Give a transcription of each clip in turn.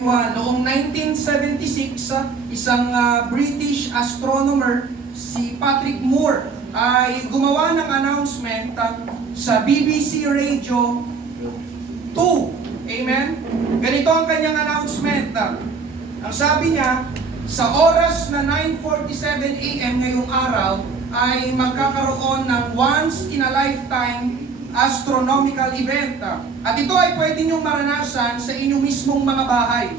Noong 1976, isang British astronomer, si Patrick Moore, ay gumawa ng announcement sa BBC Radio 2. Amen? Ganito ang kanyang announcement. Ang sabi niya, sa oras na 9:47 AM ngayong araw, ay magkakaroon ng once in a lifetime astronomical event. At ito ay pwede niyong maranasan sa inyong mismong mga bahay.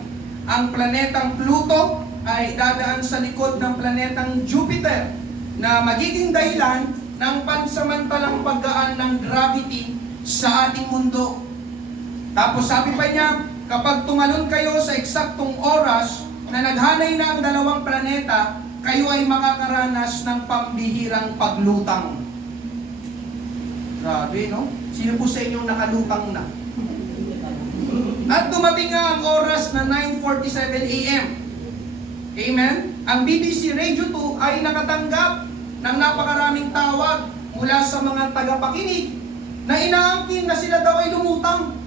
Ang planetang Pluto ay dadaan sa likod ng planetang Jupiter na magiging dahilan ng pansamantalang paggaan ng gravity sa ating mundo. Tapos sabi pa niya, kapag tumalon kayo sa eksaktong oras na naghanay na ang dalawang planeta, kayo ay makakaranas ng pambihirang paglutang. Grabe, no? Sino po sa inyong nakalutang na? At dumating nga ang oras na 9:47 AM. Amen? Ang BBC Radio 2 ay nakatanggap ng napakaraming tawag mula sa mga tagapakinig na inaangkin na sila daw ay lumutang.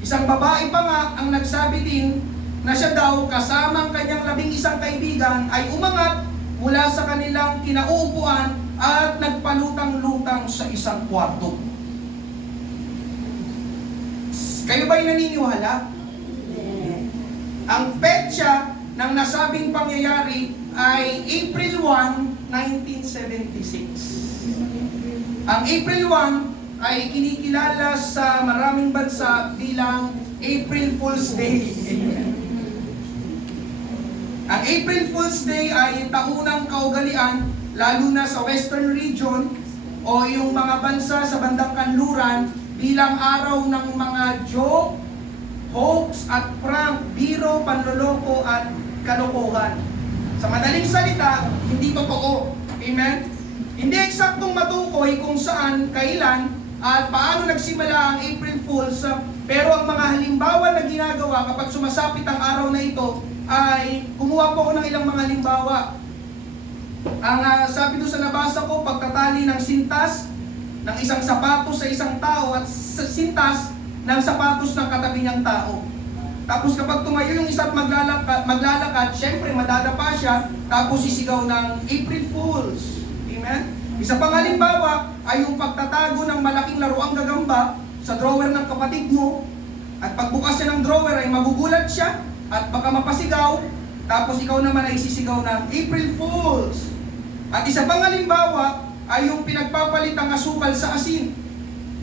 Isang babae pa nga ang nagsabi din na siya daw kasama ang kanyang 11 kaibigan ay umangat mula sa kanilang kinauupuan at nagpalutang-lutang sa isang kwarto. Kayo ba'y naniniwala? Ang petsa ng nasabing pangyayari ay April 1, 1976. Ang April 1 ay kinikilala sa maraming bansa bilang April Fool's Day. Ang April Fool's Day ay taunang kaugalian lalo na sa Western region o yung mga bansa sa bandang kanluran bilang araw ng mga joke, hoax at prank, biro, panloloko at kalokohan. Sa madaling salita, hindi totoo. Amen? Hindi eksaktong matukoy kung saan, kailan, at paano nagsimula ang April Fools, pero ang mga halimbawa na ginagawa kapag sumasapit ang araw na ito ay kumuha po ako ng ilang mga halimbawa. Ang sabi doon sa nabasa ko, pagtatali ng sintas ng isang sapatos sa isang tao at sintas ng sapatos ng katabi niyang tao. Tapos kapag tumayo yung isa't maglalakad, syempre madadapa siya, tapos sisigaw ng April Fools. Amen? Isa pang halimbawa ay yung pagtatago ng malaking laruang gagamba sa drawer ng kapatid mo, at pagbukas niya ng drawer ay magugulat siya at baka mapasigaw, tapos ikaw naman ay sisigaw ng April Fools. At isa pang halimbawa ay yung pinagpapalitang asukal sa asin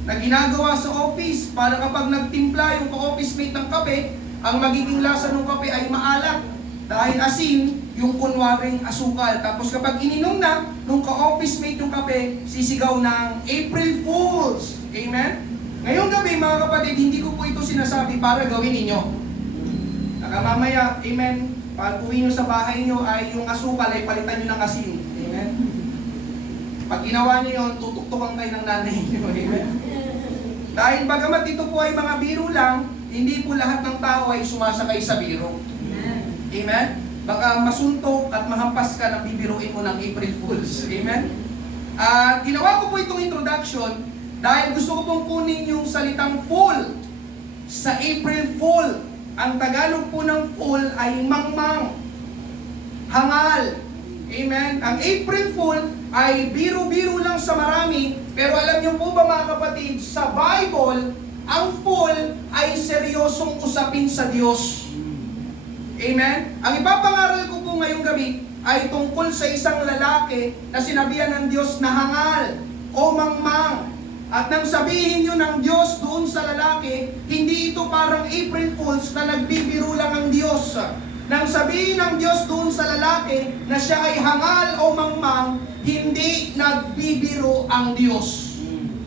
na ginagawa sa office para kapag nagtimpla yung ka-office mate ng kape, ang magiging lasa ng kape ay maalat dahil asin yung kunwaring asukal. Tapos kapag ininom na nung ka-office mate yung kape, sisigaw ng April Fools. Amen? Ngayong gabi mga kapatid, hindi ko po ito sinasabi para gawin ninyo. Mamaya, amen, pag uwi nyo sa bahay nyo ay yung asukal ay palitan nyo ng asin. Amen? Pag ginawa nyo yun, tutuktukan kayo ng nanay nyo. Amen? Dahil bagamat ito po ay mga biro lang, hindi po lahat ng tao ay sumasakay sa biro. Amen? Baka masuntok at mahampas ka na bibiruin mo ng April Fools. Amen? Ginawa ko po itong introduction dahil gusto ko pong kunin yung salitang fool sa April Fool. Ang Tagalog po ng fool ay mangmang, hangal. Amen? Ang April Fool ay biro-biro lang sa marami, pero alam niyo po ba mga kapatid, sa Bible, ang fool ay seryosong usapin sa Diyos. Amen? Ang ipapangaral ko po ngayong gabi ay tungkol sa isang lalaki na sinabihan ng Diyos na hangal o mangmang. At nang sabihin nyo ng Diyos doon sa lalaki, hindi ito parang April Fools na nagbibiro lang ang Diyos. Nang sabihin ng Diyos doon sa lalaki na siya ay hangal o mangmang, hindi nagbibiro ang Diyos.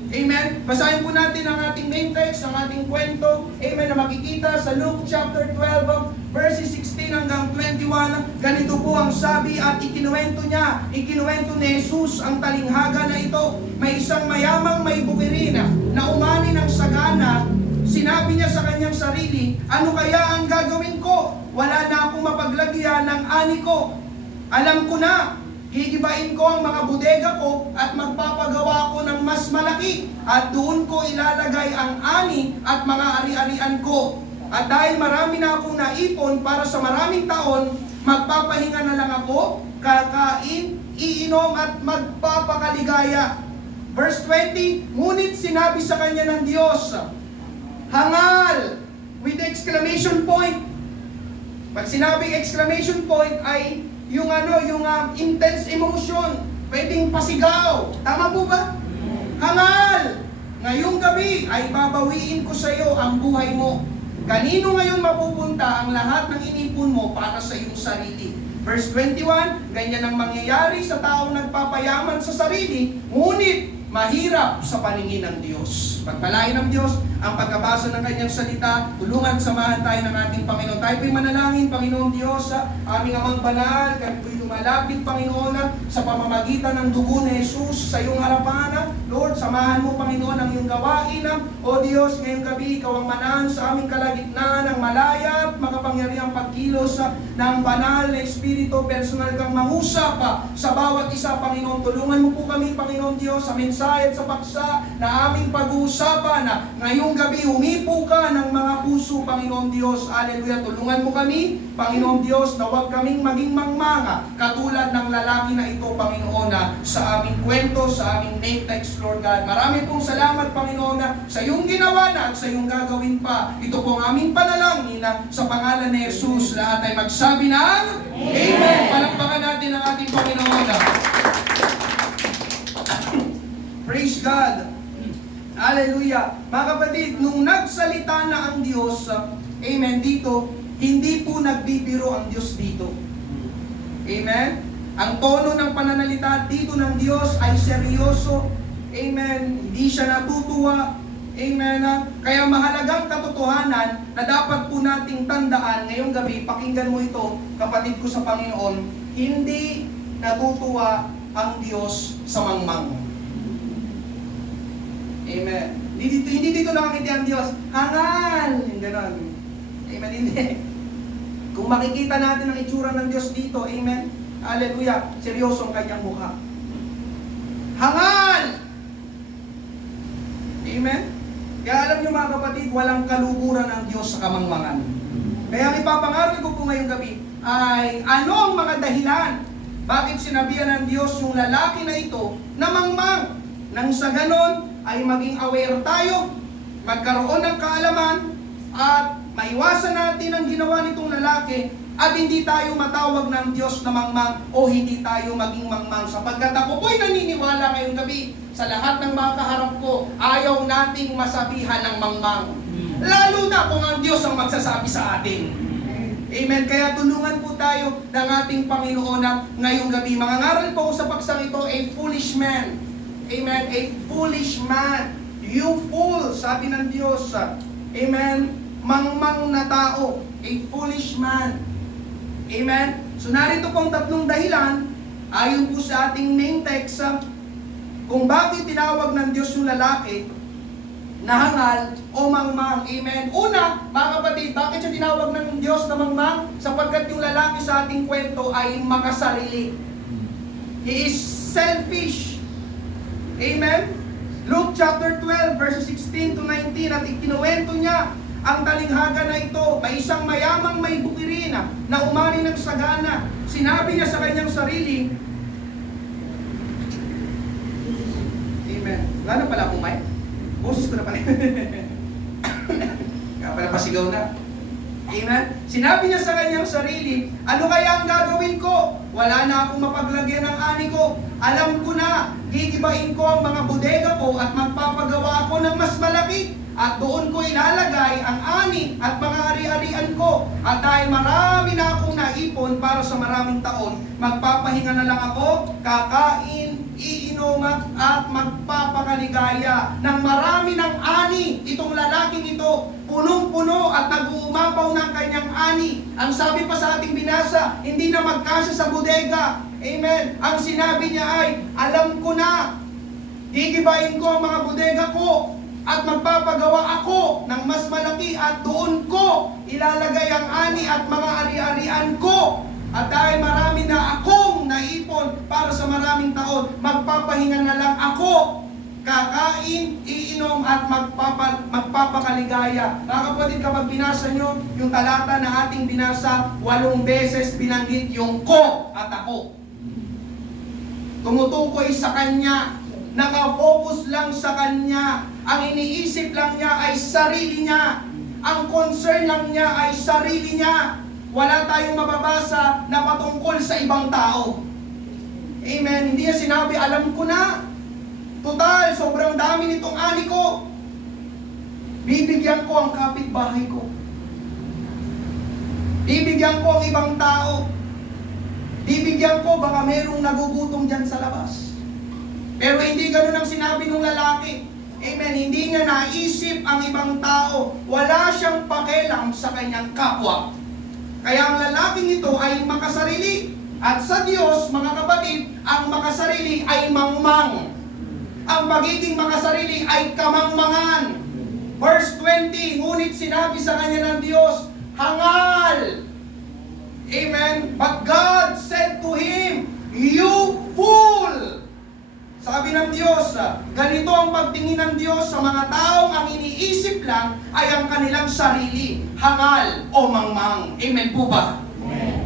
Amen? Basahin po natin ang ating main text, ang ating kwento. Amen? Na makikita sa Luke chapter 12, verses 16 hanggang 21. Ganito po ang sabi at ikinuwento ni Jesus ang talinghaga na ito. May isang mayamang may bukirin na umani ng sagana. Sinabi niya sa kanyang sarili, ano kaya ang gagawin ko? Wala na akong mapaglagyan ng ani ko. Alam ko na, gigibain ko ang mga bodega ko at magpapagawa ko ng mas malaki at doon ko ilalagay ang ani at mga ari-arian ko. At dahil marami na akong naipon para sa maraming taon, magpapahinga na lang ako, kakain, iinom at magpapakaligaya. Verse 20, ngunit sinabi sa kanya ng Diyos, hangal, with exclamation point. Pag sinabing exclamation point ay yung intense emotion, pwedeng pasigaw. Tama po ba? Hangal, ngayong gabi ay babawiin ko sa iyo ang buhay mo. Kanino ngayon mapupunta ang lahat ng inipon mo para sa iyong sarili? Verse 21, ganyan ang mangyayari sa taong nagpapayaman sa sarili, ngunit mahirap sa paningin ng Diyos. Pagpalain ng Diyos ang pagkabasa ng kanyang salita, tulungan samahan tayo ng ating Panginoon. Tayo po'y manalangin, Panginoon Diyos, aming Amang Banal, kami po'y lumalapit, Panginoon, sa pamamagitan ng dugo ni Jesus sa iyong harapan. Lord, samahan mo, Panginoon, ang iyong gawain. O Diyos, ngayong gabi, ikaw ang manahan sa aming kalagitnaan ng malaya at makapangyarihang pagkilos ng banal na Espiritu. Personal kang mangusap sa bawat isa, Panginoon. Tulungan mo po kami, Panginoon Diyos, sa mensahe at sa paksa na aming pag-uusapan. Ngayong gabi, humipo ka ng mga puso, Panginoon Diyos. Hallelujah. Tulungan mo kami, Panginoon Diyos, na huwag kaming maging mangmanga katulad ng lalaki na ito, Panginoon, sa aming kwento, sa aming name text, Lord God. Marami pong salamat, Panginoon, sa iyong ginawa na at sa iyong gagawin pa. Ito po ang aming panalangin sa pangalan ni Jesus. Lahat ay magsabi ng Amen. Palakpakan natin ang ating Panginoon. Praise God. Hallelujah. Mga kapatid, nung nagsalita na ang Diyos, amen, dito, hindi po nagbibiro ang Diyos dito. Amen? Ang tono ng pananalita dito ng Diyos ay seryoso. Amen? Hindi siya natutuwa. Amen? Kaya mahalagang katotohanan na dapat po nating tandaan ngayong gabi, pakinggan mo ito, kapatid ko sa Panginoon, hindi natutuwa ang Diyos sa mangmang. Amen. Hindi dito nakangiti ang Diyos. Hangal! Yung ganon. Amen. Hindi. Kung makikita natin ang itsura ng Diyos dito, amen. Hallelujah. Seryoso ang kanyang mukha. Hangal! Amen. Kaya alam niyo mga kapatid, walang kaluguran ang Diyos sa kamangmangan. Kaya ang ipapangaral ko po ngayong gabi ay ano ang mga dahilan bakit sinabihan ng Diyos yung lalaki na ito na mangmang. Nang sa ganon ay maging aware tayo, magkaroon ng kaalaman, at maiwasan natin ang ginawa nitong lalaki, at hindi tayo matawag ng Diyos na mangmang o hindi tayo maging mangmang. Sapagkat ako po'y naniniwala ngayong gabi sa lahat ng mga kaharap ko, ayaw nating masabihan ng mangmang. Lalo na kung ang Diyos ang magsasabi sa atin. Amen. Kaya tulungan po tayo ng ating Panginoon ngayong gabi. Mangangaral po sa paksang ito, a foolish man. Amen. A foolish man. You fool, sabi ng Diyos. Amen. Mangmang na tao. A foolish man. Amen. So narito pong tatlong dahilan, ayon po sa ating main text, kung bakit tinawag ng Diyos yung lalaki na hangal o mangmang. Amen. Una, mga kapatid, bakit siya tinawag ng Diyos na mangmang? Sapagkat yung lalaki sa ating kwento ay makasarili. He is selfish. Amen? Luke chapter 12 verses 16 to 19, at ikinuwento niya ang talinghaga na ito. May isang mayamang may bukirin na umani ng sagana. Sinabi niya sa kanyang sarili, Amen. Wala na pala akong mic. Boses ko na pala. Kaya pala pasigaw na. Amen? Sinabi niya sa kanyang sarili, ano kaya ang gagawin ko? Wala na akong mapaglagyan ng ani ko. Alam ko na, gigibain ko ang mga bodega ko at magpapagawa ako ng mas malaki. At doon ko ilalagay ang ani at mga ari-arian ko. At dahil marami na akong naipon para sa maraming taon, magpapahinga na lang ako, kakain, iinom at magpapakaligaya. Nang marami ng ani, itong lalaking ito, punong-puno at nag-uumapaw ng kanyang ani. Ang sabi pa sa ating binasa, hindi na magkasya sa bodega. Amen. Ang sinabi niya ay, alam ko na, gigibain ko ang mga bodega ko at magpapagawa ako ng mas malaki at doon ko ilalagay ang ani at mga ari-arian ko. At dahil marami na akong naipon para sa maraming taon, magpapahinga na lang ako, kakain, iinom at magpapakaligaya. Mga kapatid, kapag binasa nyo yung talata na ating binasa, 8 beses binanggit yung ko at ako. Tumutukoy sa Kanya, nakafocus lang sa Kanya. Ang iniisip lang niya ay sarili niya. Ang concern lang niya ay sarili niya. Wala tayong mababasa na patungkol sa ibang tao. Amen. Hindi niya sinabi, alam ko na. Total, sobrang dami nitong ani ko. Bibigyan ko ang kapitbahay ko. Bibigyan ko ang ibang tao. Bibigyan ko, baka merong nagugutom dyan sa labas. Pero hindi ganun ang sinabi ng lalaki. Amen. Hindi niya naisip ang ibang tao. Wala siyang pakialam sa kanyang kapwa. Kaya ang lalaking ito ay makasarili. At sa Diyos, mga kapatid, ang makasarili ay mangmang. Ang pagiging makasarili ay kamangmangan. Verse 20, ngunit sinabi sa kanya ng Diyos, hangal. Amen. But God said to him, you fool. Sabi ng Diyos, ganito ang pagtingin ng Diyos sa mga taong ang iniisip lang ay ang kanilang sarili, hangal o mangmang. Amen po ba?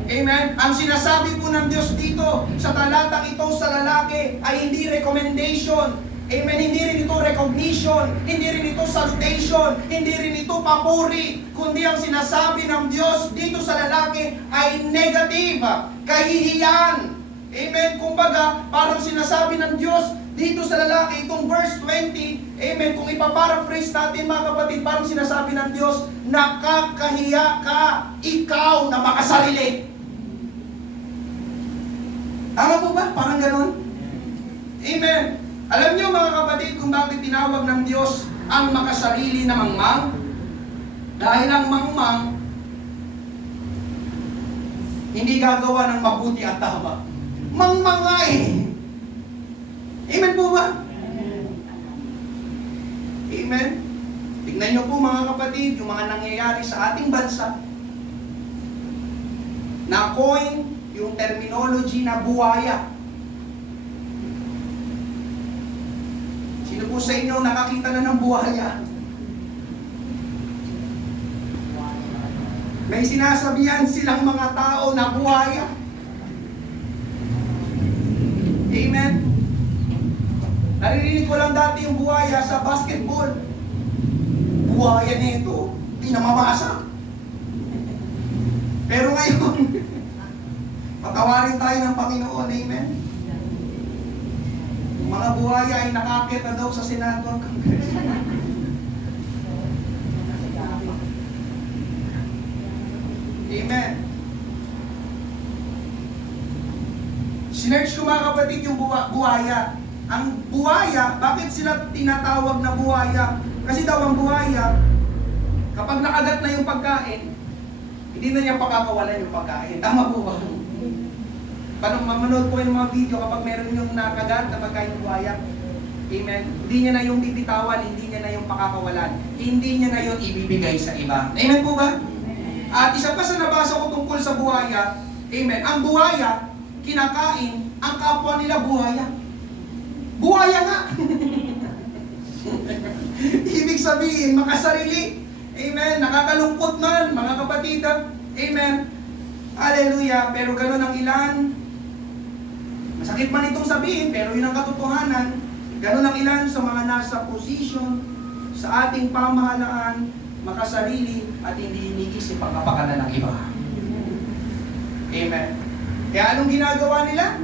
Amen. Ang sinasabi po ng Diyos dito sa talatang ito sa lalaki ay hindi recommendation. Amen. Hindi rin ito recognition, hindi rin ito salutation, hindi rin ito papuri, kundi ang sinasabi ng Diyos dito sa lalaki ay negative, kahihiyan. Amen. Kumbaga, parang sinasabi ng Diyos dito sa lalaki, itong verse 20, amen, kung ipaparaphrase natin mga kapatid, parang sinasabi ng Diyos, nakakahiya ka, ikaw na makasarili. Tama po ba? Parang ganun. Amen. Alam niyo mga kapatid kung bakit tinawag ng Diyos ang makasarili na mangmang? Dahil ang mangmang hindi gagawa ng mabuti at tama. Mangmangay. Amen po ba? Amen. Tignan niyo po mga kapatid, yung mga nangyayari sa ating bansa. Na-coin yung terminology na buwaya. Sino po sa inyo nakakita na ng buwaya? May sinasabihan silang mga tao na buwaya. Amen. Naririnig ko lang dati yung buwaya sa basketball. Buwaya nito, hindi na mamasa. Pero ngayon, patawarin tayo ng Panginoon. Amen. Yung mga buwaya ay nakakit na daw sa Senado at Kongreso. Amen. Sinerge ko mga kapatid yung buwaya. Ang buwaya, bakit sila tinatawag na buwaya? Kasi daw ang buwaya, kapag nakagat na yung pagkain, hindi na niya pakakawalan yung pagkain. Tama po ba? Manood po yung mga video kapag meron yung nakagat na pagkain ng buwaya. Amen. Hindi niya na yung bibitawan, hindi niya na yung pakakawalan. Hindi niya na yung ibibigay sa iba. Amen po ba? At isa pa sa nabasa ko tungkol sa buwaya, amen, ang buwaya, kinakain ang kapwa nila buhaya. Buhaya nga! Ibig sabihin, makasarili. Amen. Nakakalungkot man, mga kapatid. Amen. Hallelujah. Pero gano'n ang ilan. Masakit man itong sabihin, pero yun ang katotohanan. Gano'n ang ilan sa mga nasa position, sa ating pamahalaan, makasarili at hindi iniisip ang kapakanan ng iba. Amen. Kaya anong ginagawa nila?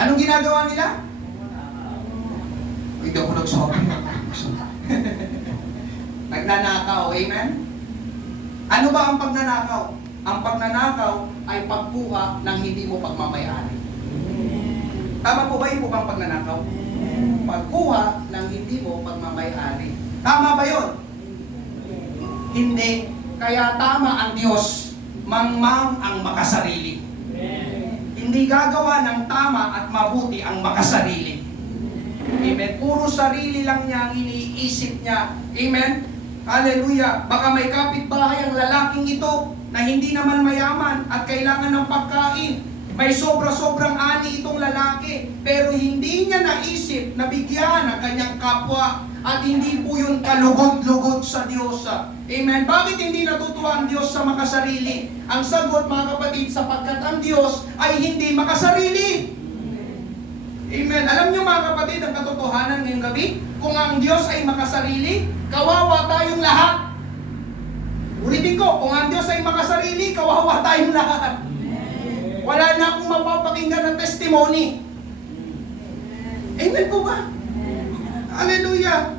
Anong ginagawa nila? Hindi ako nagsabi. Nagnanakaw. Amen? Ano ba ang pagnanakaw? Ang pagnanakaw ay pagkuha ng hindi mo pagmamayari. Tama po ba yung bang pagnanakaw? Pagkuha ng hindi mo pagmamayari. Tama ba yun? Hindi. Kaya tama ang Diyos. Mangmang ang makasarili. Hindi gagawa ng tama at mabuti ang makasarili. Amen. Puro sarili lang niya ang iniisip niya. Amen. Hallelujah. Baka may kapitbahay ang lalaking ito na hindi naman mayaman at kailangan ng pagkain. May sobra-sobrang ani itong lalaki, pero hindi niya naisip na bigyan ang kanyang kapwa at hindi po yun kalugod-lugod sa Diyos. Amen. Bakit hindi natutuwa ang Diyos sa makasarili? Ang sagot, mga kapatid, sapagkat ang Diyos ay hindi makasarili. Amen. Alam niyo, mga kapatid, ang katotohanan ngayong gabi, kung ang Diyos ay makasarili, kawawa tayong lahat. Ulitin ko, kung ang Diyos ay makasarili, kawawa tayong lahat. Wala na akong mapapakinggan ng testimony. Amen po ba? Hallelujah!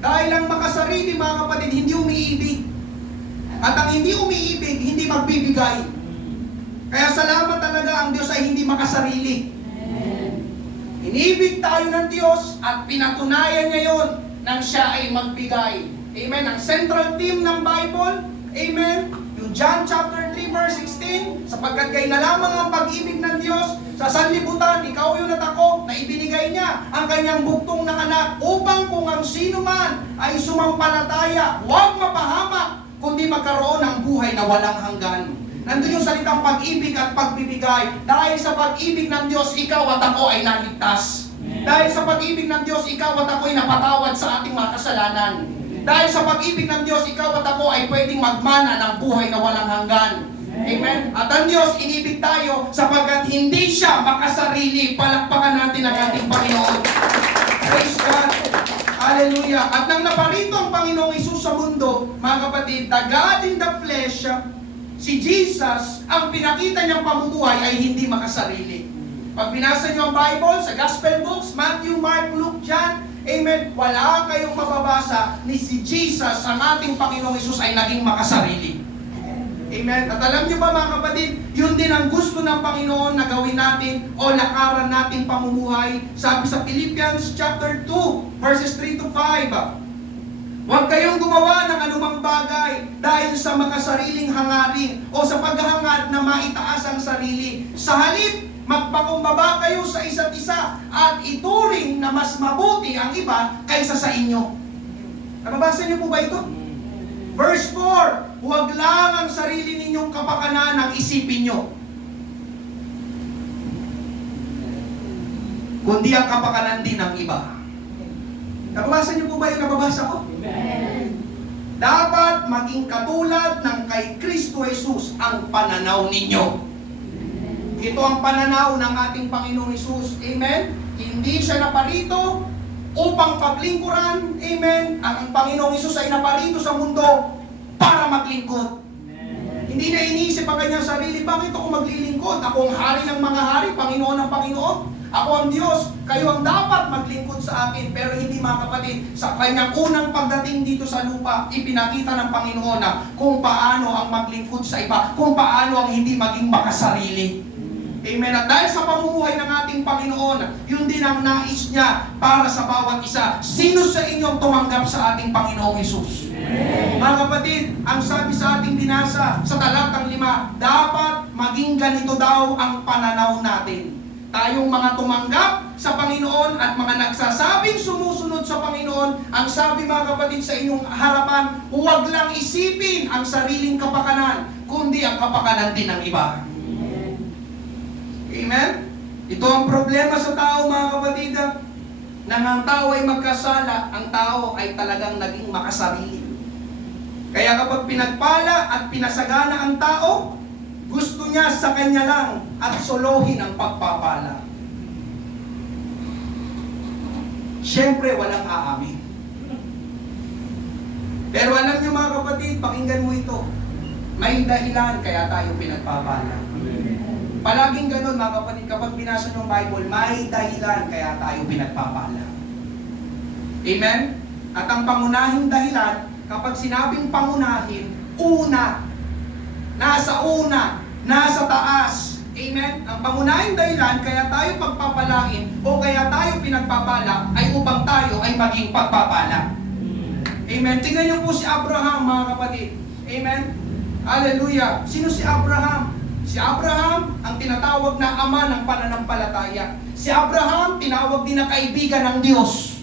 Dahil ang makasarili, mga kapatid, hindi umiibig. At ang hindi umiibig, hindi magbibigay. Kaya salamat talaga, ang Diyos ay hindi makasarili. Inibig tayo ng Diyos at pinatunayan niya yon nang siya ay magbigay. Amen? Ang central theme ng Bible, amen? Yung John chapter 3 verse 16, sapagkat kay na lamang ang pag-ibig ng Diyos sa sanlibutan, ikaw yung natako na ibinigay niya ang kanyang buktong na anak upang kung ang sino man ay sumampalataya, huwag mapahamak, kundi magkaroon ng buhay na walang hanggan. Nandun yung salitang pag-ibig at pagbibigay. Dahil sa pag-ibig ng Diyos, ikaw at ako ay naligtas. Dahil sa pag-ibig ng Diyos, ikaw at ako ay napatawad sa ating mga kasalanan. Dahil sa pag-ibig ng Diyos, ikaw at ako ay pwedeng magmana ng buhay na walang hanggan. Amen? At ang Diyos, inibig tayo sapagkat hindi siya makasarili. Palakpakan natin ang ating Panginoon. Praise God. Hallelujah. At nang naparito ang Panginoong Hesus sa mundo, mga kapatid, the God in the flesh, si Jesus, ang pinakita niyang pamumuhay ay hindi makasarili. Pag binasa niyo ang Bible sa Gospel books, Matthew, Mark, Luke, John, amen, wala kayong mababasa ni si Jesus, ang ating Panginoong Hesus ay naging makasarili. Amen. At alam niyo ba, mga kapatid, yun din ang gusto ng Panginoon na gawin natin o lakaran natin pamumuhay. Sabi sa Philippians chapter 2, verses 3 to 5, huwag kayong gumawa ng anumang bagay dahil sa makasariling hangarin o sa paghahangad na maitaas ang sarili. Sa halip, magpakumbaba kayo sa isa't isa at ituring na mas mabuti ang iba kaysa sa inyo. Nababasa niyo po ba ito? Verse 4, huwag lang ang sarili ninyong kapakanan ang isipin nyo, kundi ang kapakanan din ng iba. Nababasa niyo po ba yung nababasa ko? Amen. Dapat maging katulad ng kay Kristo Jesus ang pananaw ninyo. Ito ang pananaw ng ating Panginoong Hesus. Amen? Hindi siya naparito upang paglingkuran. Amen? Ang Panginoong Hesus ay naparito sa mundo para maglingkod. Amen. Hindi na iniisip ang kanyang sarili, bakit ako maglilingkod? Ako ang hari ng mga hari, Panginoon ng Panginoon. Ako ang Diyos, kayo ang dapat maglingkod sa akin. Pero hindi, mga kapatid, sa kanyang unang pagdating dito sa lupa, ipinakita ng Panginoon na kung paano ang maglingkod sa iba, kung paano ang hindi maging makasarili. Amen. At dahil sa pamumuhay ng ating Panginoon, yun din ang nais niya para sa bawat isa. Sino sa inyong tumanggap sa ating Panginoong Hesus? Amen. Mga kapatid, ang sabi sa ating binasa sa talatang 5, dapat maging ganito daw ang pananaw natin. Tayong mga tumanggap sa Panginoon at mga nagsasabing sumusunod sa Panginoon, ang sabi, mga kapatid, sa inyong harapan, huwag lang isipin ang sariling kapakanan, kundi ang kapakanan din ng iba. Amen? Ito ang problema sa tao, mga kapatid, nang ang tao ay magkasala, ang tao ay talagang naging makasarili. Kaya kapag pinagpala at pinasagana ang tao, gusto niya sa kanya lang at solohin ang pagpapala. Siyempre, walang aamin. Pero alam niyo, mga kapatid, pakinggan mo ito. May dahilan kaya tayo pinagpapala. Palaging ganun, mga kapatid, kapag binasa ng Bible, may dahilan kaya tayo pinagpapala. Amen? At ang pangunahing dahilan, kapag sinabing pangunahin, una, nasa taas. Amen? Ang pangunahing dahilan kaya tayo pagpapalain o kaya tayo pinagpapala ay upang tayo ay maging pagpapala. Amen? Tingnan niyo po si Abraham, mga kapatid. Amen? Hallelujah! Sino si Abraham? Si Abraham, ang tinatawag na ama ng pananampalataya. Si Abraham, tinawag din na kaibigan ng Diyos.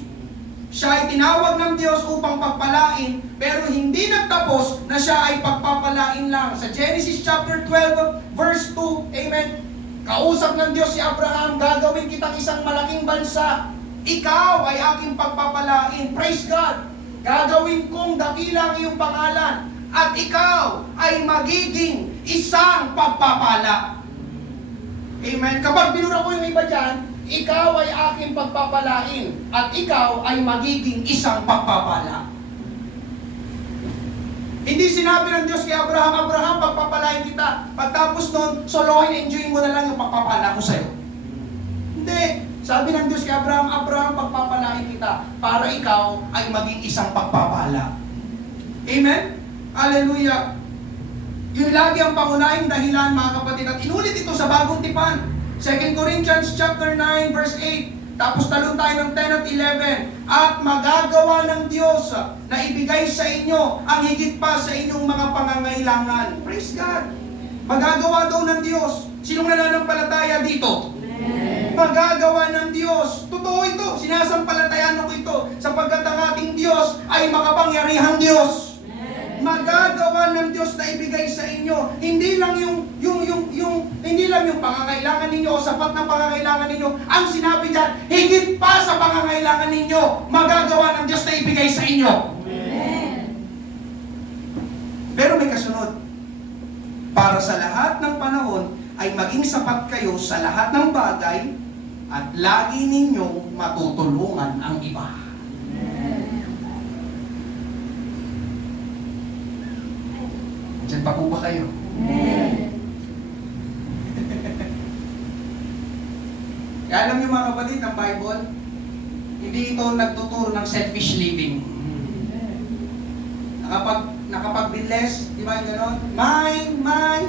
Siya ay tinawag ng Diyos upang pagpalain, pero hindi nagtapos na siya ay pagpapalain lang. Sa Genesis chapter 12, verse 2, amen, kausap ng Diyos si Abraham, gagawin kitang isang malaking bansa. Ikaw ay aking pagpapalain. Praise God! Gagawin kong dakila ang iyong pangalan. At ikaw ay magiging isang pagpapala. Amen? Kapag binura ko yung iba dyan, ikaw ay aking pagpapalain. At ikaw ay magiging isang pagpapala. Hindi sinabi ng Diyos kay Abraham, Abraham, pagpapalain kita. Pagtapos nun, solohin, enjoyin mo na lang yung pagpapala ko sa'yo. Hindi. Sabi ng Diyos kay Abraham, Abraham, pagpapalain kita para ikaw ay maging isang pagpapala. Amen? Hallelujah! Yun lagi ang pangunahing dahilan, mga kapatid. At inulit ito sa Bagong Tipan. 2 Corinthians chapter 9, verse 8. Tapos talon tayo ng 10 at 11. At magagawa ng Diyos na ibigay sa inyo ang higit pa sa inyong mga pangangailangan. Praise God! Magagawa daw ng Diyos. Sinong nananampalataya dito? Magagawa ng Diyos. Totoo ito. Sinasampalatayan ko ito. Sapagkat ang ating Diyos ay makapangyarihang Diyos. Magagawa ng Diyos na ibigay sa inyo. Hindi lang hindi lang yung pangangailangan ninyo o sapat na pangangailangan ninyo. Ang sinabi diyan, higit pa sa pangangailangan ninyo, magagawa ng Diyos na ibigay sa inyo. Amen. Pero may kasunod. Para sa lahat ng panahon ay maging sapat kayo sa lahat ng bagay at lagi ninyong matutulungan ang iba. Diyan pa po ba kayo? Kaya alam niyo mga kapatid, ng Bible, hindi ito nagtuturo ng selfish living. Nakapag-bless, di ba yung gano'n? Mine!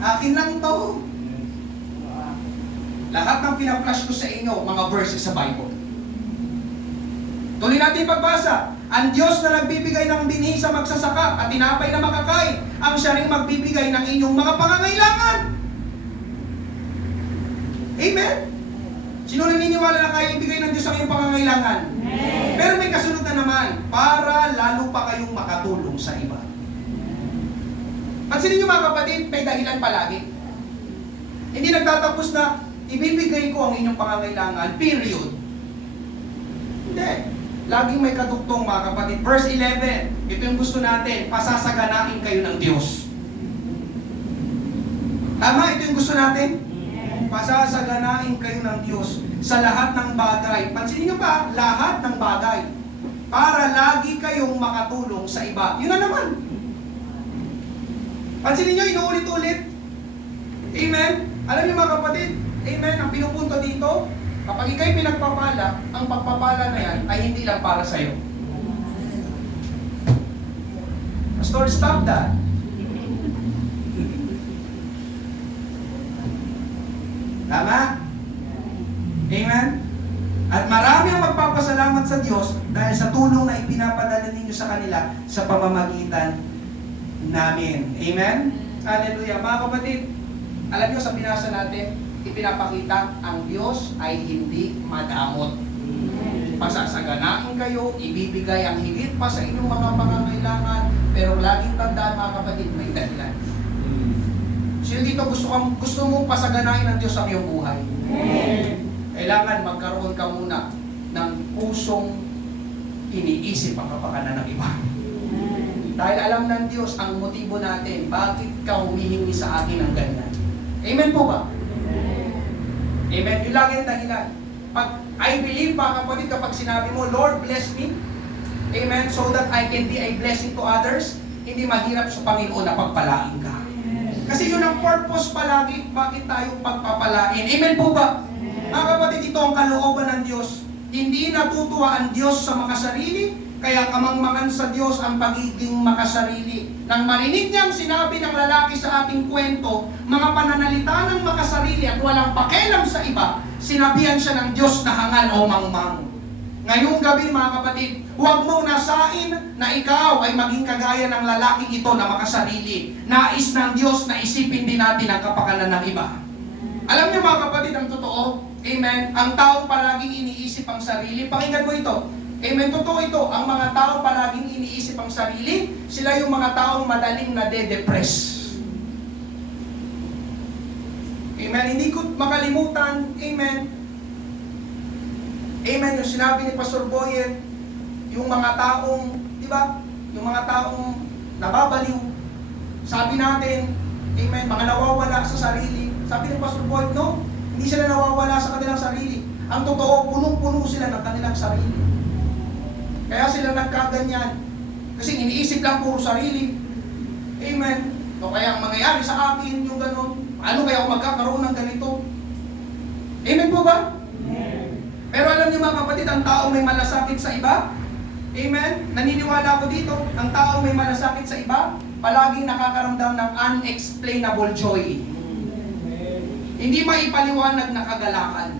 Akin lang to. Lahat ng pinaflash ko sa inyo, mga verses sa Bible. Tuloy natin pagbasa. Ang Diyos na nagbibigay ng binhi sa magsasaka at tinapay na makakain, ang siya ring magbibigay ng inyong mga pangangailangan. Amen? Sino naniniwala na kaya ibigay ng Diyos ang iyong pangangailangan? Amen. Pero may kasunod na naman, para lalo pa kayong makatulong sa iba. Pansinin niyo mga kapatid, may dahilan palagi. Hindi nagtatapos na ibibigay ko ang inyong pangangailangan, period. Hindi. Laging may kadugtong mga kapatid. Verse 11, ito yung gusto natin, pasasaganain kayo ng Diyos. Tama? Ito yung gusto natin? Pasasaganain kayo ng Diyos sa lahat ng bagay. Pansinin niyo ba? Lahat ng bagay. Para lagi kayong makatulong sa iba. Yun na naman. Pansinin niyo, inuulit-ulit. Amen? Alam niyo mga kapatid, amen, ang pinupunto dito, kapag ikaw'y pinagpapala, ang pagpapala na yan ay hindi lang para sa'yo. Pastor, stop that. Tama? Amen? At marami ang magpapasalamat sa Diyos dahil sa tulong na ipinapadala ninyo sa kanila sa pamamagitan namin. Amen? Hallelujah. Mga kapatid, alam niyo sa binasa natin, ipinapakita ang Diyos ay hindi madamot. Pasasaganain kayo, ibibigay ang higit pa sa inyong mga pangangailangan, pero laging tandaan mga kapatid, may dahilan. Sino dito gusto mong pasaganain ng Diyos ang iyong buhay? Kailangan magkaroon ka muna ng pusong iniisip ang kapakanan ng iba. Dahil alam ng Diyos ang motibo natin, bakit ka humihingi sa akin ng ganyan. Amen po ba? Amen. Yung lagi ang dahilan. I believe mga kapatid, kapag sinabi mo, Lord bless me, amen, so that I can be a blessing to others, hindi mahirap sa Panginoon na pagpalain ka. Kasi yun ang purpose palagi, bakit tayo pagpapalain. Amen po ba? Mga kapatid, ito ang kalooban ng Diyos. Hindi natutuwa ang Diyos sa makasarili, kaya kamangmangan sa Diyos ang pagiging makasarili. Nang marinig niyang sinabi ng lalaki sa ating kwento, mga pananalita ng makasarili at walang pakialam sa iba, sinabihan siya ng Diyos na hangal o mangmang. Ngayong gabi mga kapatid, huwag mong nasain na ikaw ay maging kagaya ng lalaking ito na makasarili. Nais ng Diyos na isipin din natin ang kapakanan ng iba. Alam niyo mga kapatid, ang totoo, amen, ang taong palaging iniisip iniisip ang sarili. Pakinggan mo ito. Amen. Totoo ito. Ang mga tao palaging iniisip ang sarili, sila yung mga taong madaling nade-depress. Amen. Hindi ko makalimutan. Amen. Amen. Yung sinabi ni Pastor Boyet, yung mga taong, di ba? Yung mga taong nababaliw. Sabi natin, amen, mga nawawala sa sarili. Sabi ni Pastor Boyet, no? Hindi sila nawawala sa kanilang sarili. Ang totoo, punong-puno sila ng kanilang sarili. Kaya sila nagkaganyan. Kasi iniisip lang puro sarili. Amen. O kaya ang mangyayari sa akin, yung gano'n. Ano kaya ako magkakaroon ng ganito? Amen po ba? Amen. Pero alam niyo mga kapatid, ang tao may malasakit sa iba. Amen? Naniniwala ako dito, ang tao may malasakit sa iba, palaging nakakaramdam ng unexplainable joy. Hindi maipaliwanag na kagalakan.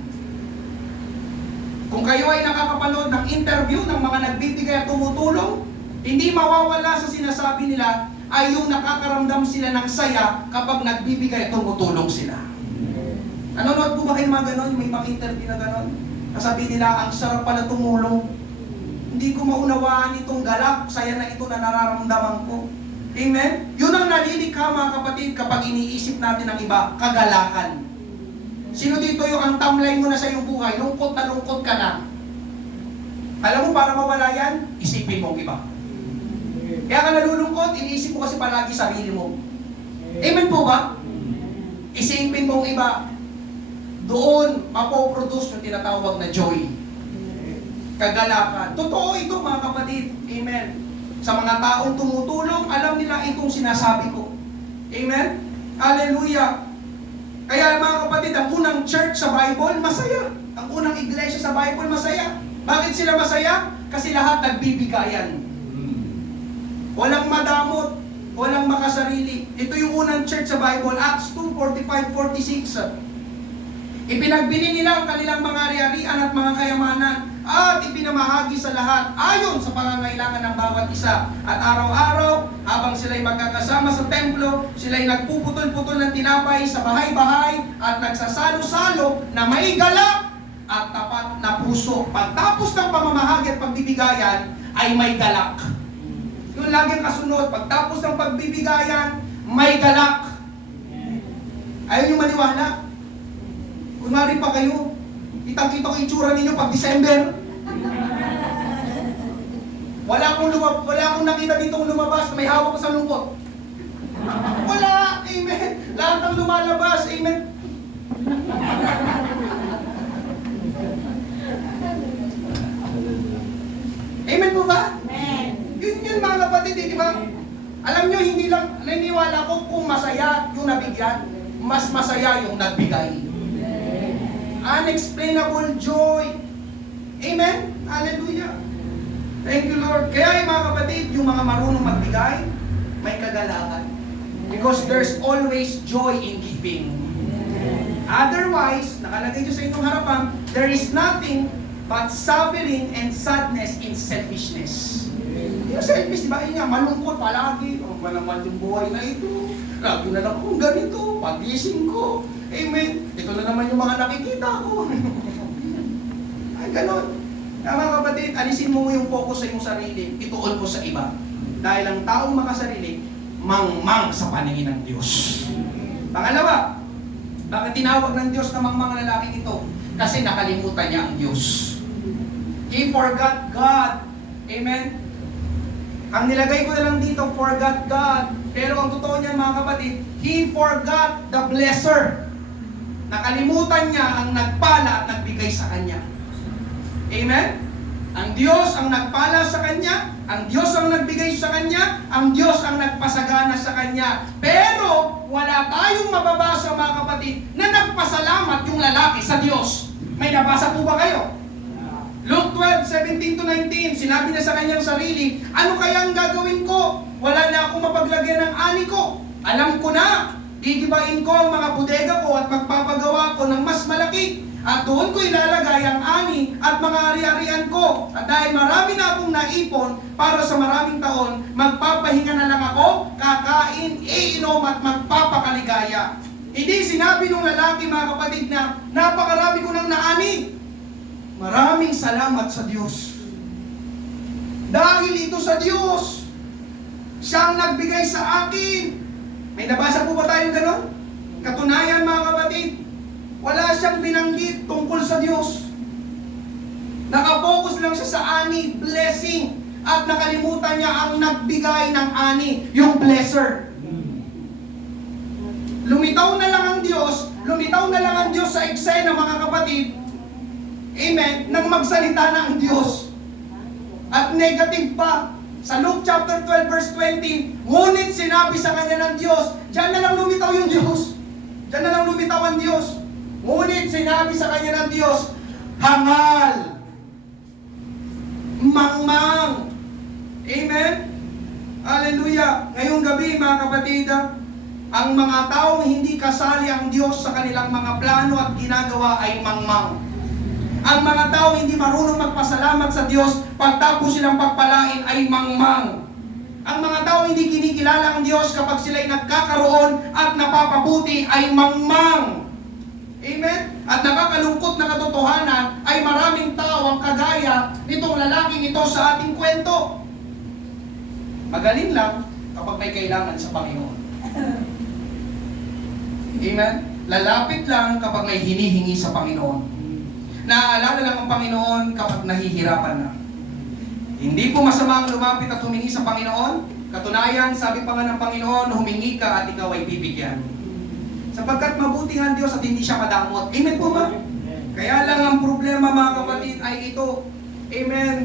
Kung kayo ay nakakapanood ng interview ng mga nagbibigay at tumutulong, hindi mawawala sa sinasabi nila ay yung nakakaramdam sila ng saya kapag nagbibigay at tumutulong sila. Nanonood po ba kayo mga ganon? May mga interview na ganon? Kasabi nila, ang sarap pala tumulong. Hindi ko maunawaan itong galak, saya na ito na nararamdaman ko. Amen? Yun ang nalilikha mga kapatid kapag iniisip natin ang iba, kagalakan. Sino dito yung ang tamlay mo na sa iyong buhay, lungkot na lungkot ka na? Alam mo, para mawala yan, isipin mo ang iba. Kaya ka nalulungkot, iniisip mo kasi palagi sarili mo. Amen po ba? Isipin mo ang iba. Doon, mapoproduce yung tinatawag na joy. Kagalakan. Totoo ito mga kapatid. Amen. Sa mga taong tumutulong, alam nila itong sinasabi ko. Amen? Hallelujah. Kaya mga kapatid, ang unang church sa Bible, masaya. Ang unang iglesia sa Bible, masaya. Bakit sila masaya? Kasi lahat nagbibigayan. Walang madamot, walang makasarili. Ito yung unang church sa Bible, Acts 2:45-46. Ipinagbili nila ang kanilang mga ari-arian at mga kayamanan at ipinamahagi sa lahat ayon sa pangangailangan ng bawat isa. At araw-araw, habang sila'y magkakasama sa templo, sila'y nagpuputol-putol ng tinapay sa bahay-bahay at nagsasalo-salo na may galak at tapat na puso. Pagtapos ng pamamahagi at pagbibigayan, ay may galak. Yung laging kasunod, pagtapos ng pagbibigayan, may galak. Ayaw yung maniwala. Kunwari pa kayo, kitang-kita ko itsura ninyo pag December. Wala akong nakita ditong lumabas na may hawak ko sa lungkot. Wala! Amen! Lahat ng lumalabas, amen! Amen po ba? Amen! Yun mga kapatid, di ba? Alam nyo, hindi lang, naniniwala ko kung masaya yung nabigyan, mas masaya yung nagbigay. Unexplainable joy. Amen? Hallelujah. Thank you, Lord. Kaya yung mga kapatid, yung mga marunong magbigay, may kagalakan. Because there's always joy in giving. Otherwise, nakalagay nyo sa inyong harapan, there is nothing but suffering and sadness in selfishness. Yung selfish, di ba? Yun nga, malungkot palagi. Ang naman yung buhay na ito. Lagi na lang akong ganito. Pagising ko. Amen. Ito na naman yung mga nakikita ko. Ay, ganon. Kaya mga kapatid, alisin mo yung focus sa iyong sarili. Ituon mo sa iba. Dahil ang taong makasarili, mangmang sa paningin ng Diyos. Pangalawa, bakit tinawag ng Diyos na mangmang lalaking ito? Kasi nakalimutan niya ang Diyos. He forgot God. Amen. Ang nilagay ko na lang dito, forgot God. Pero ang totoo niyan mga kapatid, he forgot the blesser. Nakalimutan niya ang nagpala at nagbigay sa kanya. Amen? Ang Diyos ang nagpala sa kanya, ang Diyos ang nagbigay sa kanya, ang Diyos ang nagpasagana sa kanya. Pero wala tayong mababasa mga kapatid na nagpasalamat yung lalaki sa Diyos. May nabasa po ba kayo? Luke 12:17-19, sinabi niya sa kanyang sarili, ano kaya ang gagawin ko? Wala na akong mapaglagyan ng ani ko. Alam ko na, gigibain ko ang mga bodega ko at magpapagawa ko ng mas malaki. At doon ko ilalagay ang ani at mga ari-arian ko. At dahil marami na akong naipon para sa maraming taon, magpapahinga na lang ako, kakain, iinom at magpapakaligaya. Hindi sinabi nung lalaki mga kapatid na napakarami ko ng naani. Maraming salamat sa Diyos. Dahil ito sa Diyos, siyang nagbigay sa akin. May nabasa po ba tayong gano'n? Katunayan mga kapatid, wala siyang binanggit tungkol sa Diyos. Nakapokus lang siya sa ani, blessing, at nakalimutan niya ang nagbigay ng ani, yung blesser. Lumitaw na lang ang Diyos, sa eksena mga kapatid, amen, nang magsalita na ang Diyos. At negative pa, sa Luke chapter 12 verse 20, ngunit sinabi sa kanya ng Diyos, diyan na lang lumitaw yung Diyos. Diyan na lang lumitaw ang Diyos. Ngunit sinabi sa kanya ng Diyos, hangal, mangmang. Amen? Hallelujah. Ngayong gabi mga kapatid, ang mga taong hindi kasali ang Diyos sa kanilang mga plano at ginagawa ay mangmang. Ang mga taong hindi marunong magpasalamat sa Diyos pagtapos silang pagpalain ay mangmang. Ang mga taong hindi kinikilala ang Diyos kapag sila'y nagkakaroon at napapabuti ay mangmang. Amen? At nakakalungkot na katotohanan ay maraming tao ang kagaya nitong lalaking ito sa ating kwento. Magaling lang kapag may kailangan sa Panginoon. Amen? Lalapit lang kapag may hinihingi sa Panginoon. Naaalala lang ang Panginoon kapag nahihirapan na. Hindi po masama ang lumapit at humingi sa Panginoon. Katunayan, sabi pa nga ng Panginoon, humingi ka at ikaw ay bibigyan. Sapagkat mabuti nga ang Diyos at hindi siya madamot. Amen po ba? Kaya lang ang problema mga kapatid ay ito. Amen.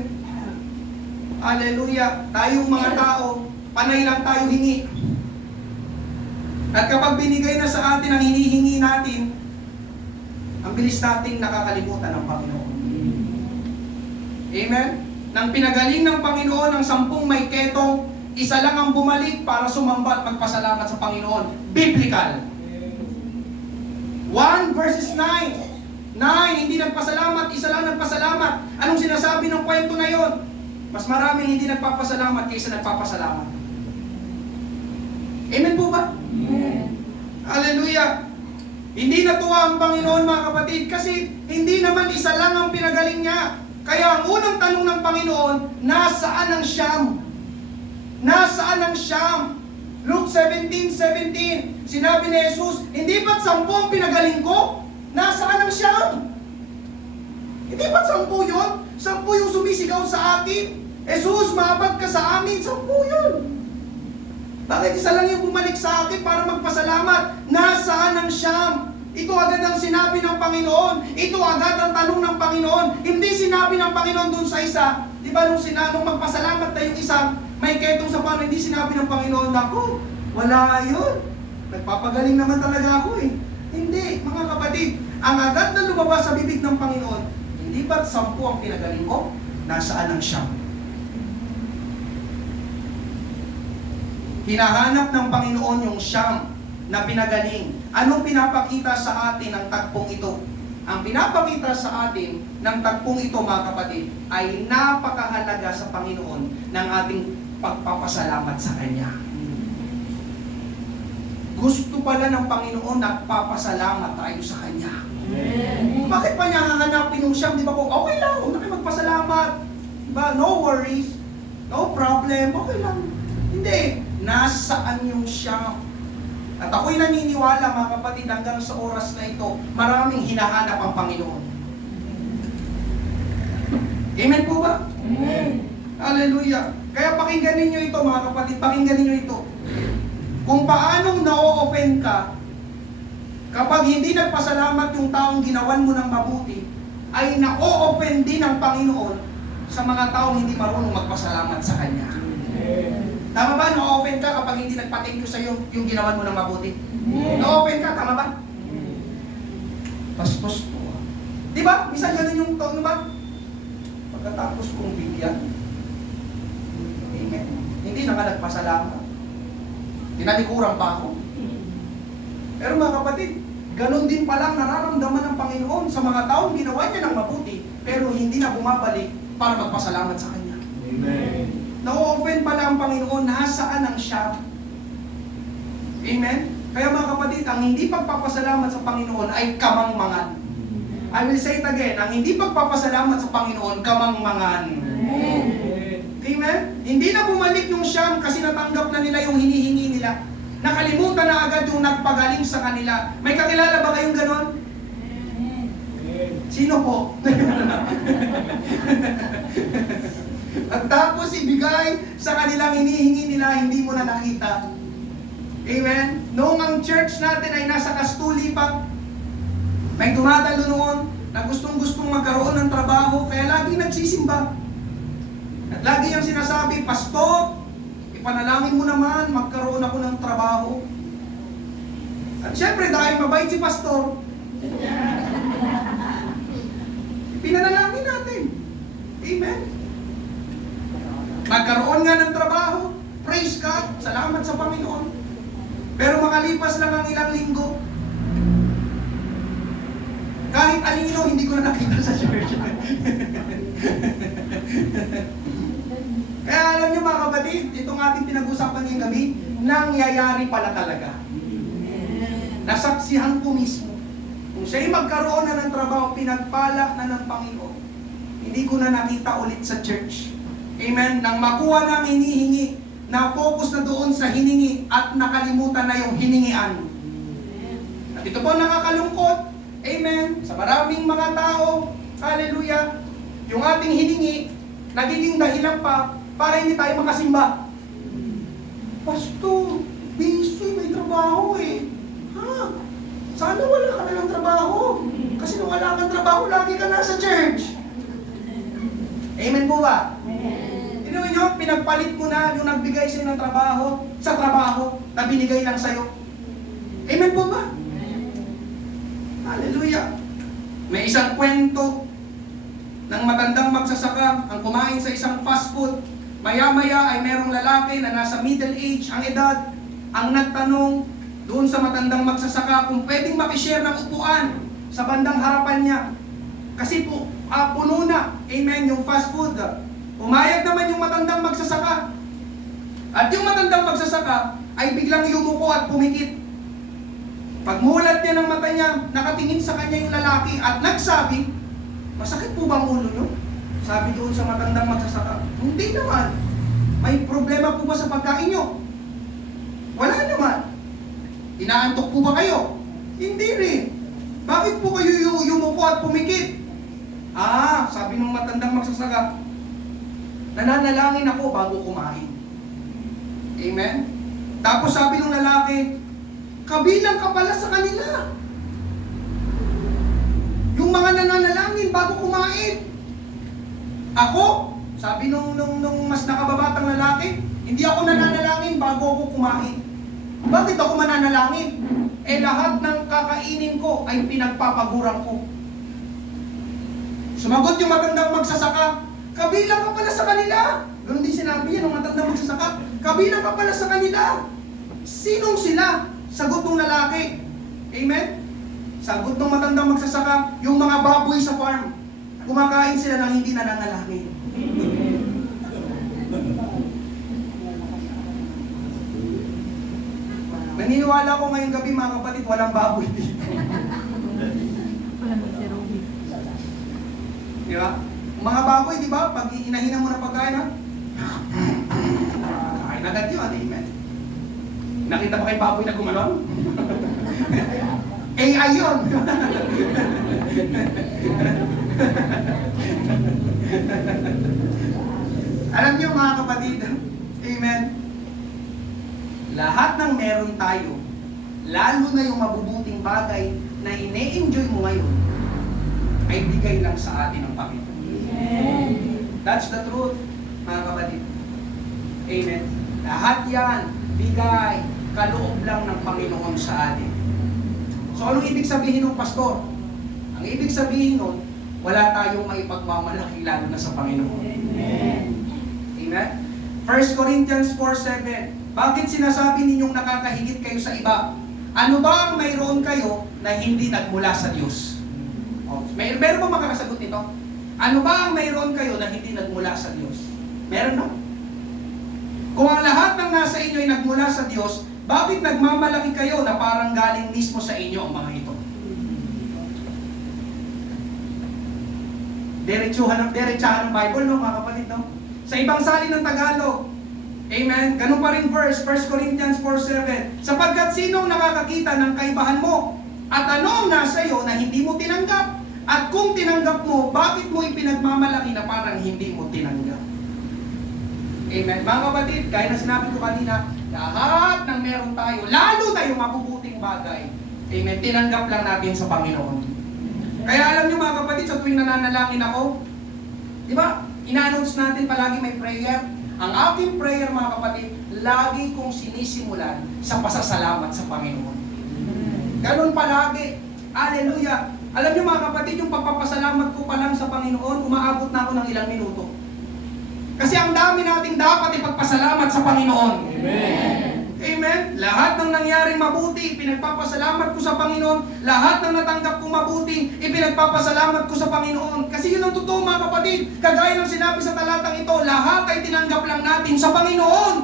Hallelujah. Tayong mga tao, panay lang tayo hingi. At kapag binigay na sa atin ang hinihingi natin, ang bilis nating nakakalimutan ng Panginoon. Amen? Nang pinagaling ng Panginoon ang 10 may ketong, isa lang ang bumalik para sumamba at magpasalamat sa Panginoon. Biblical. 1 verses 9. 9, hindi nagpasalamat, isa lang nagpasalamat. Anong sinasabi ng kwento na yon? Mas maraming hindi nagpapasalamat kaysa nagpapasalamat. Amen po ba? Amen. Hallelujah. Hindi natuwa ang Panginoon mga kapatid kasi hindi naman isa lang ang pinagaling niya. Kaya ang unang tanong ng Panginoon, nasaan ang siyam? Nasaan ang siyam? Luke 17:17, sinabi ni Jesus, hindi ba't 10 ang pinagaling ko? Nasaan ang siyam? Hindi ba't 10 yun? 10 yung sumisigaw sa atin. Jesus, maabag ka sa amin, 10 yun. Bakit isa lang yung bumalik sa akin para magpasalamat? Nasaan ang siyam? Ito agad ang sinabi ng Panginoon. Ito agad ang tanong ng Panginoon. Hindi sinabi ng Panginoon dun sa isa. Di ba nung magpasalamat na yung isa, may ketong sa pano, hindi sinabi ng Panginoon, ako, wala yun. Nagpapagaling naman talaga ako eh. Hindi, mga kapatid. Ang agad na lumabas sa bibig ng Panginoon, hindi ba't 10 ang pinagaling ko? Nasaan ang siyam? Hinahanap ng Panginoon yung siyam na pinagaling. Anong pinapakita sa atin ng tagpong ito? Ang pinapakita sa atin ng tagpong ito mga kapatid ay napakahalaga sa Panginoon ng ating pagpapasalamat sa Kanya. Gusto pala ng Panginoon nagpapasalamat tayo sa Kanya. Amen. Bakit pa niya hahanapin yung siyam? Di ba po, okay lang, huwag na kayo magpasalamat. Diba? No worries, no problem, okay lang. Hindi. Nasaan yung siyam? At ako'y naniniwala mga kapatid hanggang sa oras na ito, maraming hinahanap ang Panginoon. Amen po ba? Amen. Hallelujah. Kaya pakinggan ninyo ito mga kapatid, pakinggan ninyo ito. Kung paanong na-o-offend ka, kapag hindi nagpasalamat yung taong ginawan mo ng mabuti, ay na-o-offend din ang Panginoon sa mga taong hindi marunong magpasalamat sa Kanya. Amen. Tama ba? Na-offend ka kapag hindi nagpa-thank you sa iyo yung ginawan mo ng mabuti? Na-offend ka, tama ba? Pastos po. Di ba? Minsan ganun yung tono ba? Pagkatapos kong bigyan, amen. Hindi na nga nagpasalamat. Tinalikuran pa ako. Pero mga kapatid, ganun din palang nararamdaman ng Panginoon sa mga taong ginawa niya ng mabuti, pero hindi na bumabalik para magpasalamat sa Kanya. Amen. Na-offend pala ang Panginoon, nasaan ang siya? Amen? Kaya mga kapatid, ang hindi pagpapasalamat sa Panginoon ay kamangmangan. I will say it again, ang hindi pagpapasalamat sa Panginoon, kamangmangan. Amen? Hindi na bumalik yung siyam kasi natanggap na nila yung hinihingi nila. Nakalimutan na agad yung nagpagaling sa kanila. May kakilala ba kayong ganon? Sino po? At tapos ibigay sa kanilang hinihingi nila, hindi mo na nakita. Amen? Noong ang church natin ay nasa Kastuli pa, may dumadalo noon na gustong-gustong magkaroon ng trabaho, kaya lagi nagsisimba. At lagi yung sinasabi, Pastor, ipanalangin mo naman, magkaroon ako ng trabaho. At syempre, dahil mabait si Pastor, pinanalangin natin. Amen? Magkaroon nga ng trabaho, praise God, salamat sa Panginoon. Pero makalipas lang ang ilang linggo, kahit alino, hindi ko na nakita sa church. Kaya alam niyo mga kapatid, itong ating pinag-usapan ngayong gabi, nangyayari pala talaga. Nasaksihan ko mismo. Kung siya'y magkaroon na ng trabaho, pinagpala na ng Panginoon. Hindi ko na nakita ulit sa church. Amen? Nang makuha ng hinihingi, na-focus na doon sa hiningi at nakalimutan na yung hiningian. At ito po nakakalungkot. Amen? Sa maraming mga tao, hallelujah, yung ating hiningi, nagiging dahilan pa para hindi tayo makasimba. Pastor, busy, may trabaho eh. Ha? Sana wala ka na ng trabaho. Kasi nung wala kang trabaho, lagi ka nasa church. Amen po ba? Tinuwi nyo, pinagpalit mo na yung nagbigay sa'yo ng trabaho sa trabaho na binigay lang sa'yo. Amen po ba? Hallelujah. May isang kwento ng matandang magsasaka ang kumain sa isang fast food. Maya-maya ay merong lalaki na nasa middle age ang edad ang nagtanong doon sa matandang magsasaka kung pwedeng makishare ng upuan sa bandang harapan niya. Kasi po, puno na, amen, yung fast food. Umayag naman yung matandang magsasaka. At yung matandang magsasaka ay biglang yumuko at pumikit. Pagmulat niya ng mata niya, nakatingin sa kanya yung lalaki at nagsabi, masakit po bang ulo niyo? Sabi doon sa matandang magsasaka, hindi naman. May problema po ba sa pagkain niyo? Wala naman. Inaantok po ba kayo? Hindi rin. Bakit po kayo yumuko at pumikit? Sabi ng matandang magsasaka, nananalangin ako bago kumain. Amen? Tapos sabi ng lalaki, kabilang ka pala sa kanila. Yung mga nananalangin bago kumain. Ako, sabi nung mas nakababatang lalaki, hindi ako nananalangin bago ako kumain. Bakit ako mananalangin? Lahat ng kakainin ko ay pinagpapaguran ko. Sumagot yung matandang magsasaka, kabilang ka pala sa kanila. Ganun din sinabi niya ng matandang magsasaka, kabilang ka pala sa kanila. Sinong sila? Sagot ng lalaki. Amen? Sagot ng matandang magsasaka, yung mga baboy sa farm. Kumakain sila ng hindi nananalangin. Naniniwala ko ngayong gabi mga kapatid, walang baboy dito. Di ba? Mga baboy, di ba? Pag inahinan mo na pagkain, kain agad yun. Amen? Nakita ba kayo baboy na gumalon? AI yun! Alam niyo mga kapatid, amen? Lahat ng meron tayo, lalo na yung mabubuting bagay na ine-enjoy mo ngayon, ay bigay lang sa atin ng Panginoon. Amen. That's the truth, mga kapatid. Amen. Lahat yan, bigay, kaloob lang ng Panginoon sa atin. So anong ibig sabihin ng pastor? Ang ibig sabihin nun, wala tayong maipagmamalaki lalo na sa Panginoon. Amen. Amen? 1 Corinthians 4:7. Bakit sinasabi ninyong nakakahigit kayo sa iba? Ano ba ang mayroon kayo na hindi nagmula sa Diyos? Meron ba makakasagot nito? Ano ba ang mayroon kayo na hindi nagmula sa Diyos? Meron no? Kung ang lahat ng nasa inyo ay nagmula sa Diyos, bakit nagmamalaki kayo na parang galing mismo sa inyo ang mga ito? Diretsahan ng Bible, no, mga kapatid, no? Sa ibang salin ng Tagalog, amen, ganun pa rin verse, 1 Corinthians 4:7, sapagkat sinong nakakakita ng kaibahan mo, at ano ang nasa iyo na hindi mo tinanggap, at kung tinanggap mo, bakit mo ipinagmamalaki na parang hindi mo tinanggap? Amen. Mga kapatid, kaya na sinabi ko kanina, lahat ng meron tayo, lalo na yung mabubuting bagay, amen, tinanggap lang natin sa Panginoon. Kaya alam niyo mga kapatid, sa tuwing nananalangin ako, di ba, ina-announce natin palagi may prayer. Ang aking prayer mga kapatid, lagi kong sinisimulan sa pasasalamat sa Panginoon. Ganun palagi. Hallelujah. Alam niyo mga kapatid, yung pagpapasalamat ko pa lang sa Panginoon, umaabot na ako ng ilang minuto. Kasi ang dami nating dapat ipagpasalamat sa Panginoon. Amen. Amen. Lahat ng nangyaring mabuti, pinagpapasalamat ko sa Panginoon. Lahat ng natanggap kong mabuti, ipinagpapasalamat ko sa Panginoon. Kasi yun ang totoo mga kapatid. Kagaya ng sinabi sa talatang ito, lahat ay tinanggap lang natin sa Panginoon.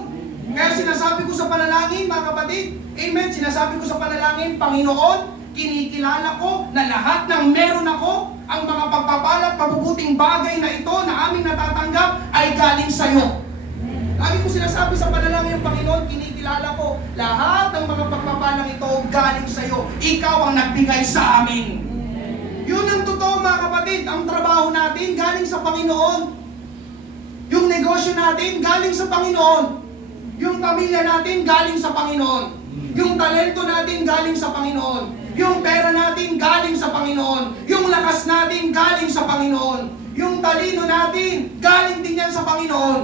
Kaya sinasabi ko sa panalangin mga kapatid, amen, sinasabi ko sa panalangin, Panginoon, kinikilala ko na lahat ng meron ako, ang mga pagpapalat, mabubuting bagay na ito na aming natatanggap ay galing sa iyo. Lagi ko sinasabi sa panalangin ng Panginoon, kinikilala ko, lahat ng mga pagpapalang ito galing sa iyo. Ikaw ang nagbigay sa amin. Yun ang totoo mga kapatid, ang trabaho natin galing sa Panginoon. Yung negosyo natin galing sa Panginoon. Yung pamilya natin galing sa Panginoon. Yung talento natin galing sa Panginoon. Yung pera natin galing sa Panginoon. Yung lakas natin galing sa Panginoon. Yung talino natin galing din yan sa Panginoon.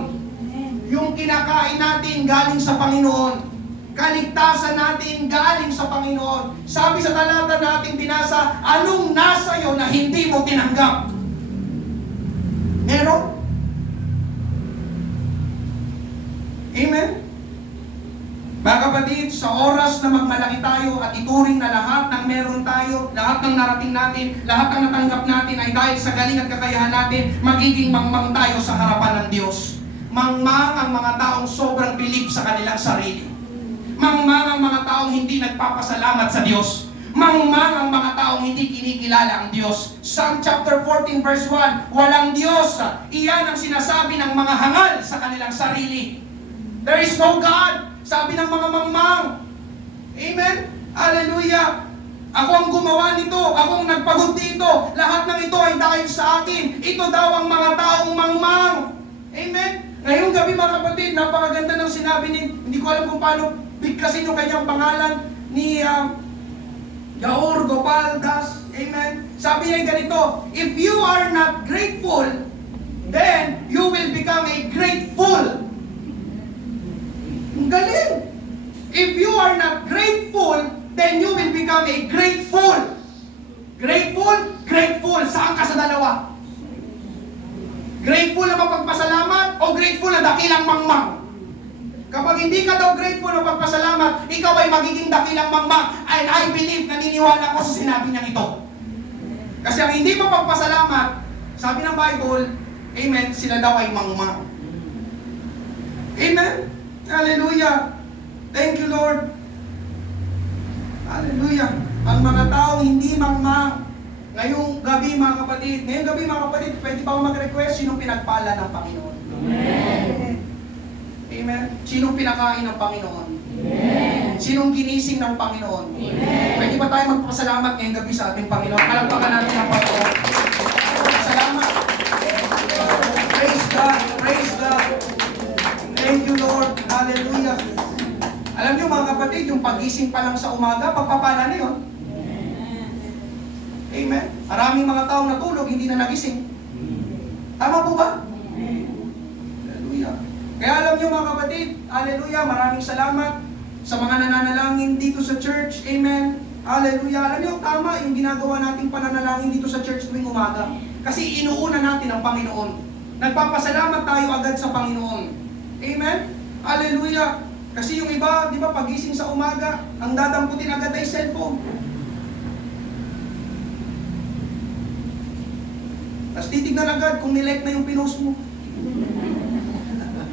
Yung kinakain natin galing sa Panginoon. Kaligtasan natin galing sa Panginoon. Sabi sa talata natin binasa, anong nasa iyo na hindi mo tinanggap? Meron? Amen? Mga kapatid, sa oras na magmalaki tayo at ituring na lahat ng meron tayo, lahat ng narating natin, lahat ng natanggap natin ay dahil sa galing at kakayahan natin, magiging mangmang tayo sa harapan ng Diyos. Mangmang ang mga taong sobrang bilib sa kanilang sarili. Mangmang ang mga taong hindi nagpapasalamat sa Diyos. Mangmang ang mga taong hindi kinikilala ang Diyos. Psalm chapter 14 verse 1, walang Diyos. Iyan ang sinasabi ng mga hangal sa kanilang sarili. There is no God. Sabi ng mga mangmang. Amen? Hallelujah. Ako ang gumawa nito. Ako ang nagpagod dito. Lahat ng ito ay dahil sa akin. Ito daw ang mga taong mangmang. Amen? Ngayong gabi mga kapatid, napakaganda ng sinabi ni, hindi ko alam kung paano bigkasin yung kanyang pangalan ni Yaor Gopal Das. Amen? Sabi niya ganito, if you are not grateful, then you will become a grateful. Ang galing! If you are not grateful, then you will become a grateful. Grateful, grateful. Saan ka sa dalawa? Grateful na mapagpasalamat o grateful na dakilang mangmang? Kapag hindi ka daw grateful na pagpasalamat, ikaw ay magiging dakilang mangmang. And I believe, naniniwala ko sa sinabi niyang ito. Kasi ang hindi mapagpasalamat, sabi ng Bible, amen, sila daw ay mangmang. Amen? Hallelujah. Thank you, Lord. Hallelujah. Ang mga taong hindi mangmang, ngayong gabi mga kapatid, pwede pa ako mag-request, sinong pinagpala ng Panginoon? Amen. Amen. Sinong pinakain ng Panginoon? Amen. Sinong ginising ng Panginoon? Amen. Pwede ba tayo magpasalamat ngayong gabi sa ating Panginoon? Palakpakan natin ang Panginoon. Salamat. Praise God. Praise God. Thank you, Lord. Hallelujah. Alam niyo mga kapatid, yung pagising pa lang sa umaga, pagpapala na yun. Amen. Maraming mga taong natulog, hindi na nagising. Tama po ba? Hallelujah. Kaya alam niyo mga kapatid, hallelujah, maraming salamat sa mga nananalangin dito sa church. Amen. Hallelujah. Alam niyo, tama yung ginagawa nating pananalangin dito sa church tuwing umaga. Kasi inuuna natin ang Panginoon. Nagpapasalamat tayo agad sa Panginoon. Amen? Hallelujah! Kasi yung iba, di ba, pagising sa umaga, ang dadamputin agad ay cellphone. Tapos titignan agad kung nilike na yung pinost mo.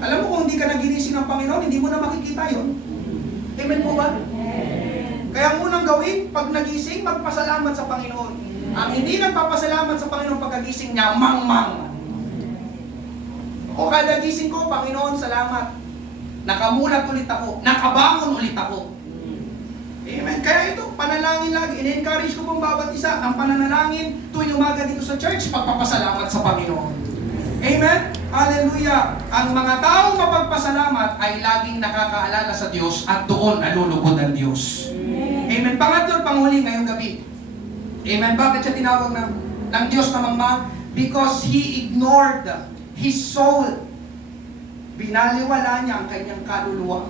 Alam mo kung hindi ka naginising ng Panginoon, hindi mo na makikita yon. Amen po ba? Kaya ang unang gawin, pag nagising, magpasalamat sa Panginoon. Ang hindi nagpapasalamat sa Panginoon pagkagising niya, mangmang. O kada gising ko, Panginoon, salamat. Nakamulat ulit ako. Nakabangon ulit ako. Amen. Kaya ito, panalangin lagi. In-encourage ko pong bawat isa. Ang pananalangin tuwing umaga dito sa church, pagpapasalamat sa Panginoon. Amen. Hallelujah. Ang mga taong mapagpasalamat ay laging nakakaalala sa Diyos at doon nalulugod ang Diyos. Amen. Pangatlo, panghuli ngayong gabi. Amen. Bakit siya tinawag ng Diyos na mangmang? Because He ignored His soul. Binaliwala niya ang kanyang kaluluwa.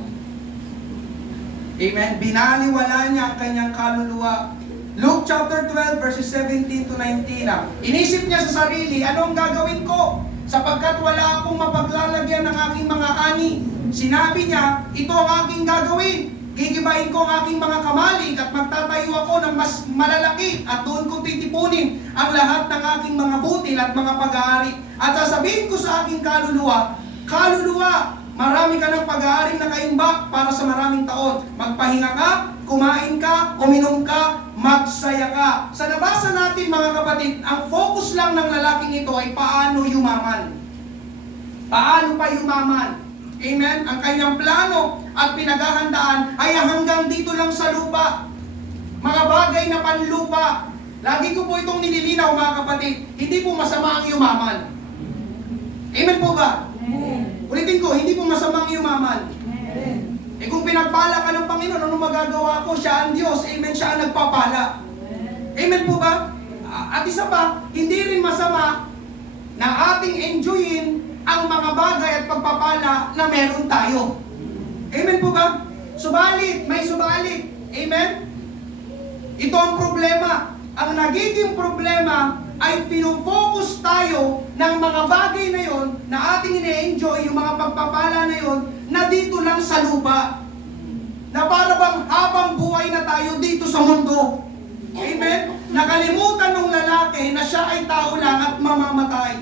Amen. Binaliwala niya ang kanyang kaluluwa. Luke chapter 12 verses 17 to 19. Inisip niya sa sarili, anong gagawin ko? Sapagkat wala akong mapaglalagyan ng aking mga ani. Sinabi niya, ito ang aking gagawin. Gigibahin ko ang aking mga kamalig at magtatayo ako ng mas malalaki at doon ko titipunin ang lahat ng aking mga butil at mga pag-aari. At sasabihin ko sa aking kaluluwa, kaluluwa, marami ka ng pag-aaring nakaimbak para sa maraming taon. Magpahinga ka, kumain ka, uminom ka, magsaya ka. Sa nabasa natin mga kapatid, ang focus lang ng lalaking ito ay paano yumaman. Paano pa yumaman? Amen? Ang kanyang plano at pinaghahandaan ay hanggang dito lang sa lupa. Mga bagay na panlupa. Lagi ko po itong nililinaw mga kapatid, hindi po masama ang yumaman. Amen po ba? Ulitin ko, hindi po masamang yumaman. Eh kung pinagpala ka ng Panginoon, ano magagawa ko? Siya ang Diyos. Amen, siya ang nagpapala. Amen po ba? At isa pa, hindi rin masama na ating enjoyin ang mga bagay at pagpapala na meron tayo. Amen po ba? Subalit, may subalit. Amen? Ito ang problema. Ang nagiging problema ay pinofocus tayo ng mga bagay na yon na ating ine-enjoy, yung mga pagpapala na yon, na dito lang sa lupa. Na para bang habang buhay na tayo dito sa mundo. Amen? Nakalimutan ng lalaki na siya ay tao lang at mamamatay.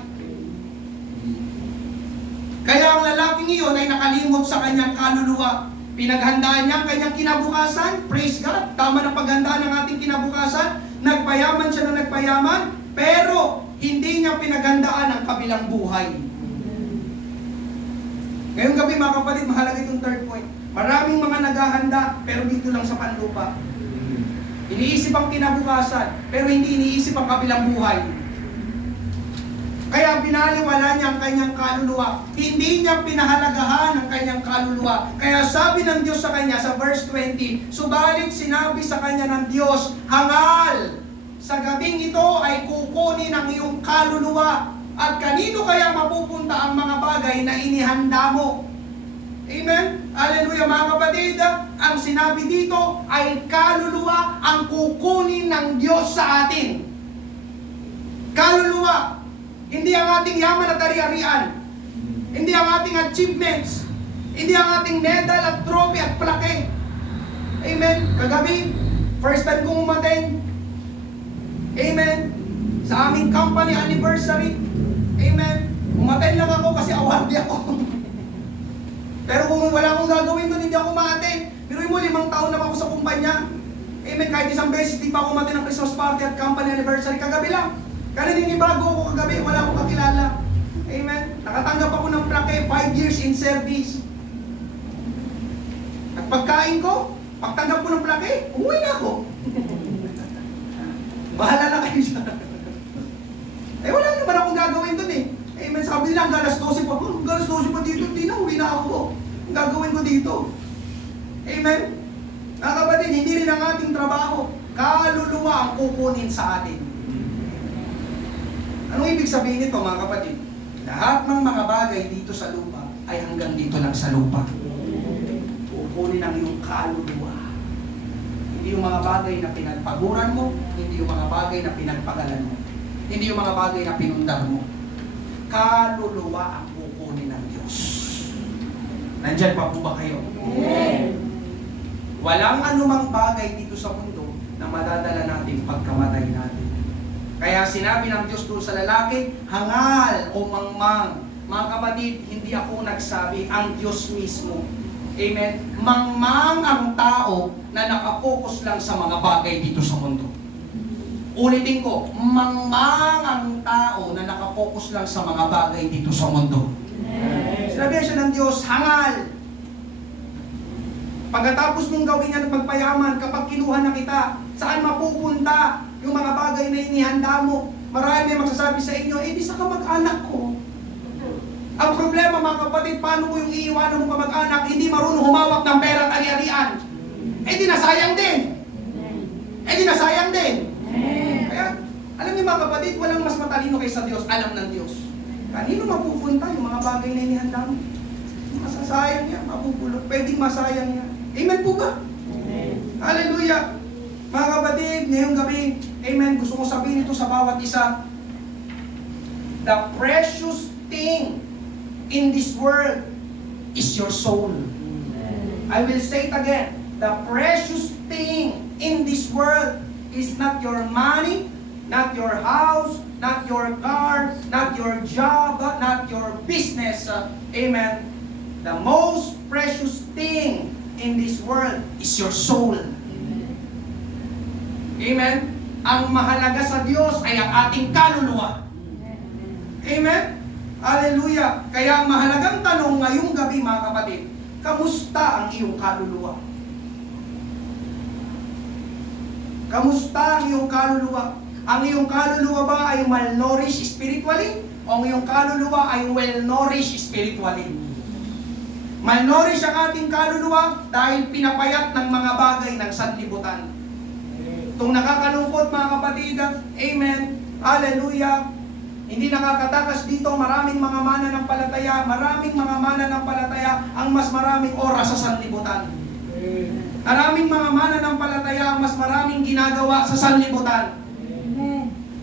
Kaya ang lalaking iyon ay nakalimot sa kanyang kaluluwa. Pinaghandaan niya ang kanyang kinabukasan. Praise God. Tama na paghandaan ng ating kinabukasan. Nagpayaman siya na nagpayaman. Pero hindi niya pinaghandaan ang kabilang buhay. Ngayong gabi mga kapatid, mahalaga itong third point. Maraming mga naghahanda, pero dito lang sa panlupa. Iniisip ang kinabukasan, pero hindi iniisip ang kabilang buhay. Kaya binaliwala niya ang kanyang kaluluwa. Hindi niya pinahalagahan ang kanyang kaluluwa. Kaya sabi ng Diyos sa kanya sa verse 20, subalit sinabi sa kanya ng Diyos, hangal! Sa gabing ito ay kukunin ang iyong kaluluwa. At kanino kaya mapupunta ang mga bagay na inihanda mo? Amen? Hallelujah mga kapatid. Ang sinabi dito ay kaluluwa ang kukunin ng Diyos sa atin. Kaluluwa. Hindi ang ating yaman at ari-arian. Hindi ang ating achievements. Hindi ang ating medal at trophy at plaque. Amen? Kagabi, first time kong umaten. Amen? Sa aming company anniversary. Amen? Umaten lang ako kasi awardee ako. Pero kung wala akong gagawin doon, hindi ako ma-attend. Pero mo, 5 taon na ako sa kumpanya. Amen? Kahit isang beses, di pa ako umaten ng Christmas party at company anniversary. Kagabi lang. Kaninibago ako kagabi, wala akong kakilala. Amen? Nakatanggap ako ng plaque, 5 years in service. At pagkain ko, pagtanggap ko ng plaque, umuwi na ako. Bahala na kayo siya. Eh wala naman akong gagawin dun eh. Amen? Sabi nila, galas 12 pa. Galas 12 pa dito, hindi na, uwi na ako. Ang gagawin ko dito. Amen? Nakakapatid, hindi rin ang ating trabaho. Kaluluwa ang kukunin sa atin. Anong ibig sabihin nito mga kapatid? Lahat ng mga bagay dito sa lupa ay hanggang dito lang sa lupa. Kukunin ang iyong kaluluwa. Hindi yung mga bagay na pinagpaguran mo, hindi yung mga bagay na pinagpagalan mo, hindi yung mga bagay na pinundar mo. Kaluluwa ang kukunin ng Diyos. Nandyan pa po ba kayo? Amen. Walang anumang bagay dito sa mundo na madadala natin pagkamatay natin. Kaya sinabi ng Diyos doon sa lalaki, hangal o mangmang. Mga kapatid, hindi ako nagsabi, ang Diyos mismo. Amen? Mangmang ang tao na nakapokus lang sa mga bagay dito sa mundo. Ulitin ko, mangmang ang tao na nakapokus lang sa mga bagay dito sa mundo. Sinabi siya ng Diyos, hangal. Pagkatapos mong gawin yan at magpayaman, kapag kinuha na kita, saan mapupunta yung mga bagay na inihanda mo? Marami magsasabi sa inyo, di sa kamag-anak ko. Ang problema mga kapatid, paano mo yung iiwanan mo kamag-anak, hindi marunong humawak ng pera at ari-arian? Di nasayang din. Di nasayang din. Kaya, alam niyo mga kapatid, walang mas matalino kaysa Diyos, alam ng Diyos. Kanino mapupunta yung mga bagay na inihanda mo? Masasayang yan, mapupulot, pwedeng masayang yan. Amen po ba? Amen. Hallelujah! Mga kapatid, ngayong gabi, amen, gusto ko sabihin ito sa bawat isa. The precious thing in this world is your soul. I will say it again. The precious thing in this world is not your money, not your house, not your car, not your job, not your business. Amen. The most precious thing in this world is your soul. Amen. Ang mahalaga sa Diyos ay ang ating kaluluwa. Amen. Hallelujah. Kaya ang mahalagang tanong ngayong gabi mga kapatid, kamusta ang iyong kaluluwa? Kamusta ang iyong kaluluwa? Ang iyong kaluluwa ba ay malnourished spiritually? O ang iyong kaluluwa ay well-nourished spiritually? Malnourished ang ating kaluluwa dahil pinapayat ng mga bagay ng sanlibutan. Itong nakakalungkot mga kapatid, amen, hallelujah, hindi nakakatakas dito, maraming mga mananampalataya ang mas maraming oras sa sanlibutan. Maraming mga mananampalataya ang mas maraming ginagawa sa sanlibutan.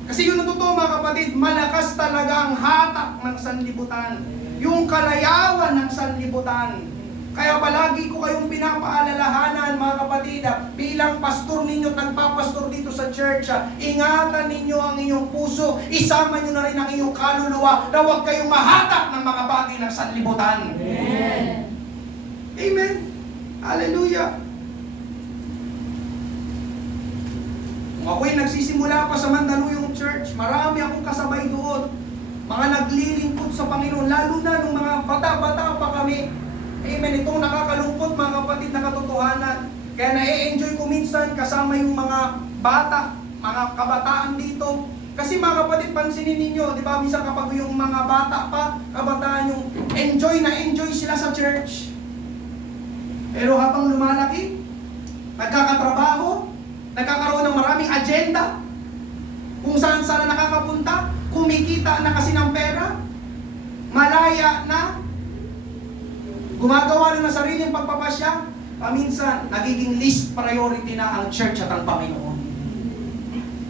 Kasi yun ang totoo mga kapatid, malakas talaga ang hatak ng sanlibutan. Yung kalayawan ng sanlibutan. Kaya palagi ko kayong pinapaalalahanan mga kapatid, bilang pastor ninyo at nagpapastor dito sa church, ingatan ninyo ang inyong puso, isama nyo na rin ang inyong kaluluwa na huwag kayong mahatak ng mga bagay ng sanlibutan. Amen. Amen. Hallelujah. Kung ako'y nagsisimula pa sa Mandaluyong Church, marami akong kasabay doon. Mga naglilingkod sa Panginoon, lalo na nung mga bata-bata pa kami. Amen. Itong nakakalungkot mga kapatid na katotohanan. Kaya na-enjoy ko minsan kasama yung mga bata, mga kabataan dito. Kasi mga kapatid, pansinin ninyo, di ba, minsan kapag yung mga bata pa, kabataan yung enjoy sila sa church. Pero habang lumalaki, nagkakatrabaho, nagkakaroon ng maraming agenda, kung saan sana nakakapunta, kumikita na kasi ng pera, malaya na, gumagawa na ng sariling pagpapasya, paminsan, nagiging least priority na ang church at ang Panginoon.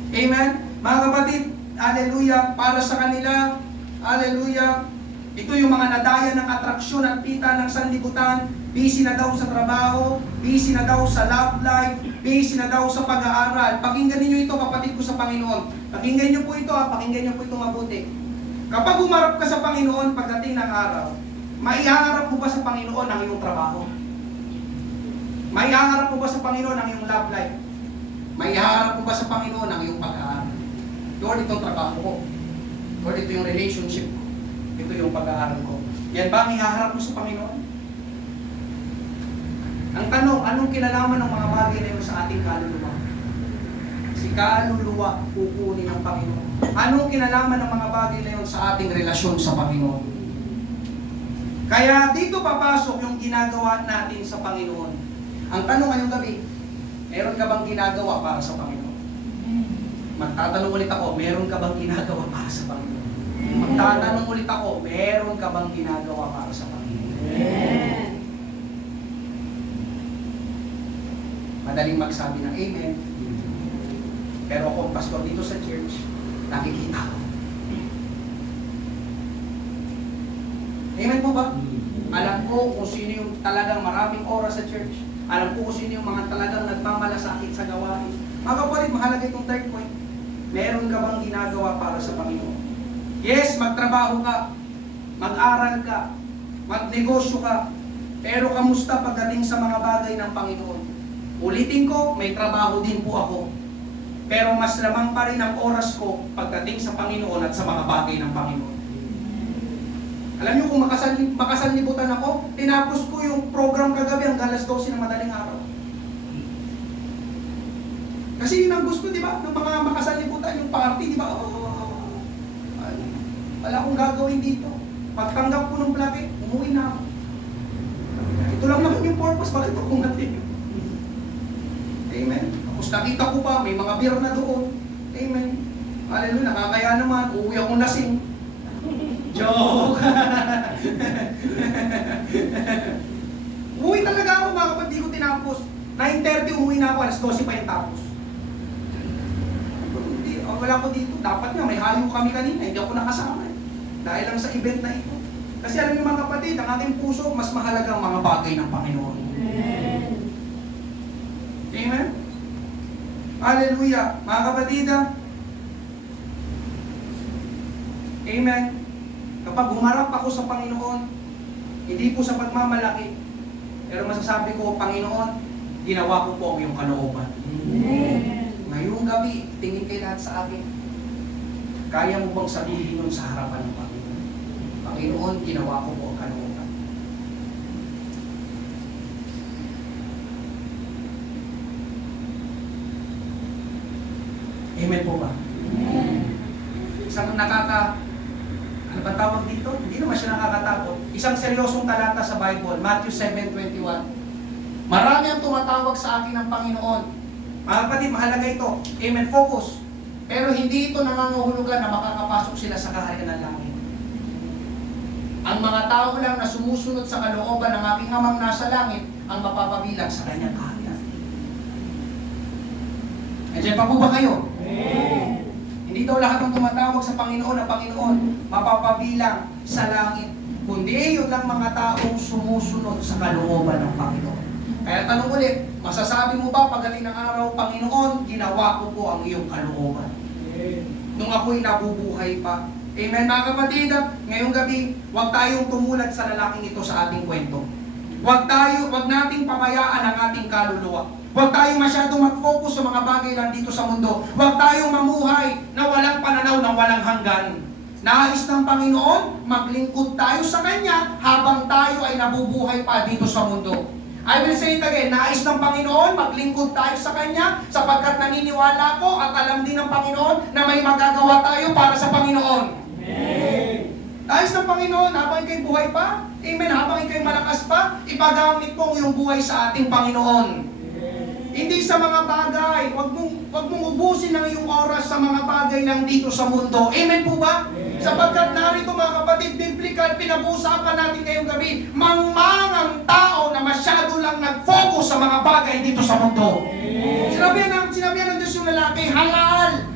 Amen? Mga kapatid, hallelujah, para sa kanila, hallelujah, ito yung mga nadaya ng atraksyon at pita ng sanlibutan, busy na daw sa trabaho, busy na daw sa love life, busy na daw sa pag-aaral. Pakinggan niyo ito, kapatid ko sa Panginoon. Pakinggan niyo po ito, pakinggan niyo po ito mabuti. Kapag umarap ka sa Panginoon pagdating ng araw, maiharap mo ba sa Panginoon ang iyong trabaho? Maiharap mo ba sa Panginoon ang iyong love life? Maiharap mo ba sa Panginoon ang iyong pag-aaral? Lord, itong trabaho ko. Lord, ito yung relationship ko. Ito yung pag-aaral ko. Yan ba ang ihaharap mo sa Panginoon? Ang tanong, anong kinalaman ng mga bagay na yun sa ating kaluluwa? Si kaluluwa kukunin ng Panginoon. Anong kinalaman ng mga bagay na yun sa ating relasyon sa Panginoon? Kaya dito papasok yung ginagawa natin sa Panginoon. Ang tanong ngayong gabi, meron ka bang ginagawa para sa Panginoon? Magtatanong ulit ako, meron ka bang ginagawa para sa Panginoon? Magtatanong ulit ako, meron ka bang ginagawa para sa Panginoon? Amen. Madaling magsabi ng amen. Pero ako, pastor dito sa church, nakikita ko. Amen po ba? Alam ko kung sino yung talagang maraming oras sa church. Alam ko kung sino yung mga talagang nagmamalasakit sa gawain. Mga kapatid, mahalaga itong third point. Meron ka bang ginagawa para sa Panginoon? Yes, magtrabaho ka, mag-aral ka, magnegosyo ka, pero kamusta pagdating sa mga bagay ng Panginoon? Ulitin ko, may trabaho din po ako. Pero mas lamang pa rin ang oras ko pagdating sa Panginoon at sa mga bagay ng Panginoon. Alam niyo kung makasanlibutan ako, tinapos ko yung program kagabi hanggang alas 12 ng madaling araw. Kasi yun ang gusto, di ba? Ng mga makasanlibutan, yung party, di ba? Oh, wala akong gagawin dito. Pagtanggap ko ng plaque, umuwi na ako. Ito lang naman yung purpose, bakit ako natin? Amen. Tapos nakita ko pa, may mga beer na doon. Amen. Hallelujah, nakakaya naman, uuwi akong lasing. Joke! Umuwi talaga ako mga kapag di ko tinapos. 9:30 umuwi na ako, alas 12 pa yung tapos. Wala ko dito. Dapat nga, may hayo kami kanina, hindi ako nakasama eh. Dahil lang sa event na ito. Kasi alam niyo mga kapatid, ang ating puso, mas mahalaga ang mga bagay ng Panginoon. Amen. Amen? Hallelujah! Mga kapatid, amen. Kapag humarap ako sa Panginoon, hindi po sa pagmamalaki, pero masasabi ko, Panginoon, ginawa ko po ang iyong kalooban. Amen. Ngayong gabi, tingin kayo lahat sa akin. Kaya mo bang sabihin nun sa harapan ng Panginoon? Panginoon, ginawa ko po ang kalooban. Amen po ba? Amen. Isang ano ba tawag dito? Hindi naman siya nakakatakot. Isang seryosong talata sa Bible, Matthew 7:21. Marami ang tumatawag sa akin ng Panginoon. Mga kapatid, mahalaga ito. Amen, focus. Pero hindi ito nangangahulugan na makakapasok sila sa kaharian ng langit. Ang mga tao lang na sumusunod sa kalooban ng aking Amang nasa langit ang mapapabilang sa kanyang kaharian. Andiyan pa po ba kayo? Amen. Hindi daw lahat ng tumatawag sa Panginoon na Panginoon mapapabilang sa langit. Kundi yun lang mga taong sumusunod sa kalooban ng Panginoon. Kaya tanong ulit, masasabi mo ba pagdating ng araw, Panginoon, ginawa ko po ang iyong kalooban? Nung ako'y nabubuhay pa. Amen mga kapatid, ngayong gabi, huwag tayong tumulad sa lalaking ito sa ating kwento. Huwag nating pabayaan ang ating kaluluwa. Huwag tayong masyadong mag-focus sa mga bagay lang dito sa mundo. Huwag tayong mamuhay na walang pananaw, na walang hanggan. Nais ng Panginoon, maglingkod tayo sa Kanya habang tayo ay nabubuhay pa dito sa mundo. I will say it again, nais ng Panginoon, maglingkod tayo sa Kanya sapagkat naniniwala ko at alam din ng Panginoon na may magagawa tayo para sa Panginoon. Amen. Nais ng Panginoon, habang ikaw'y buhay pa, amen, habang ikaw'y malakas pa, ipagamit mo ang iyong buhay sa ating Panginoon. Hindi sa mga bagay. Huwag mong ubusin ang iyong oras sa mga bagay lang dito sa mundo. Amen po ba? Amen. Sapagkat narito mga kapatid, biblical, pinag-uusapan natin ngayong gabi, mangmang ang tao na masyado lang nag-focus sa mga bagay dito sa mundo. Amen. Sinabihan ng Diyos yung lalaki, halal.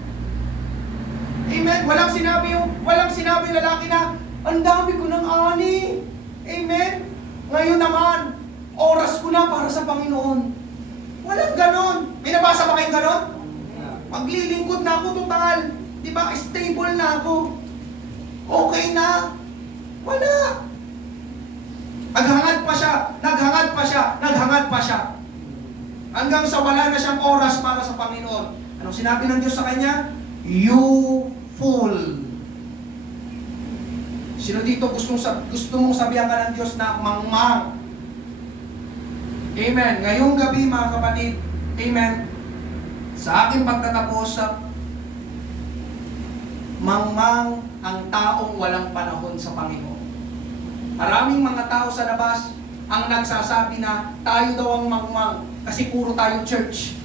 Amen. Walang sinabi yung lalaki na, ang dami ko ng ani. Amen. Ngayon naman, oras ko na para sa Panginoon. Walang ganon. May nabasa ba kayong ganon? Maglilingkod na ako total. Di ba? Stable na ako. Okay na. Wala. Naghangad pa siya. Hanggang sa wala na siyang oras para sa Panginoon. Anong sinabi ng Diyos sa kanya? You fool. Sino dito gusto mong sabihan ka ng Diyos na mangmang? Amen. Ngayong gabi mga kapatid, amen, sa aking pagtatapos, mangmang ang taong walang panahon sa Panginoon. Maraming mga tao sa labas ang nagsasabi na tayo daw ang mangmang kasi puro tayo church.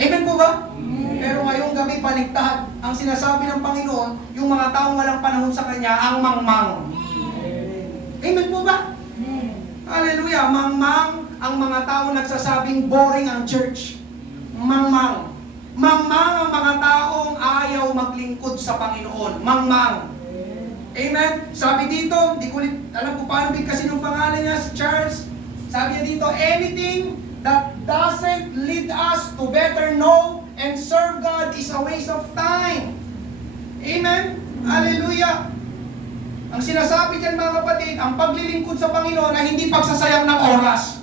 Amen po ba? Pero ngayong gabi paligtad, ang sinasabi ng Panginoon, yung mga taong walang panahon sa Kanya, ang mangmang. Amen po ba? Hallelujah! Mangmang ang mga tao nagsasabing boring ang church. Mangmang. Mangmang ang mga taong ayaw maglingkod sa Panginoon. Mangmang. Amen? Sabi dito, di ko alam kung paano bigkasin yung pangalan niya, si Charles. Sabi niya dito, anything that doesn't lead us to better know and serve God is a waste of time. Amen? Hallelujah! Ang sinasabi dyan mga kapatid, ang paglilingkod sa Panginoon ay hindi pagsasayang ng oras.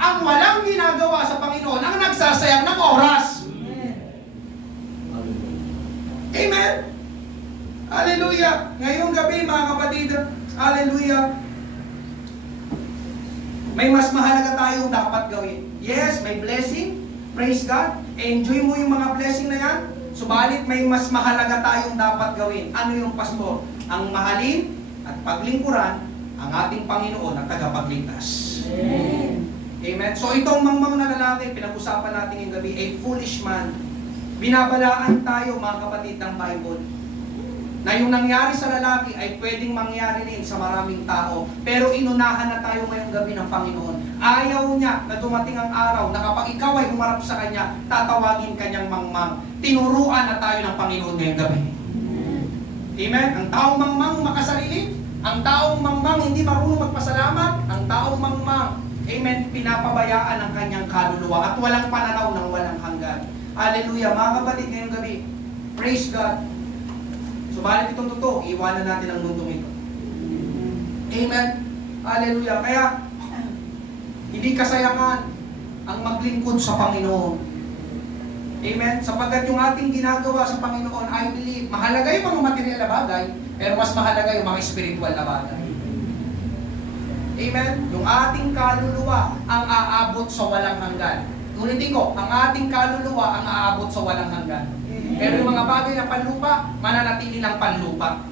Ang walang ginagawa sa Panginoon ang nagsasayang ng oras. Hallelujah! Ngayong gabi mga kapatid, hallelujah! May mas mahalaga tayong dapat gawin. Yes, may blessing. Praise God. Enjoy mo yung mga blessing na yan. Subalit may mas mahalaga tayong dapat gawin. Ano yung pastor? Ang mahalin at paglingkuran ang ating Panginoon at tagapagligtas. Amen. Amen. So itong mangmang na lalaki, pinag-usapan natin yung gabi, a foolish man. Binabalaan tayo mga kapatid ng Bible na yung nangyari sa lalaki ay pwedeng mangyari rin sa maraming tao. Pero inunahan na tayo ngayong gabi ng Panginoon. Ayaw niya na dumating ang araw na kapag ikaw ay humarap sa Kanya, tatawagin Kanyang mangmang. Tinuruan na tayo ng Panginoon ngayong gabi. Amen? Ang taong mangmang makasarili, ang taong mangmang hindi marunong magpasalamat, ang taong mangmang, amen, pinapabayaan ang kanyang kaluluwa at walang pananaw ng walang hanggan. Hallelujah, mga kapatid, ngayong gabi, praise God. Subalit itong totoo, iwanan natin ang mundong ito. Amen. Hallelujah. Kaya, hindi kasayangan ang maglingkod sa Panginoon. Amen. Sapagkat yung ating ginagawa sa Panginoon, I believe, mahalaga yung mga material na bagay, pero mas mahalaga yung mga spiritual na bagay. Amen. Yung ating kaluluwa ang aabot sa walang hanggan. Ulitin ko, ang ating kaluluwa ang aabot sa walang hanggan. Pero yung mga bagay na panlupa, mananatili lang panlupa.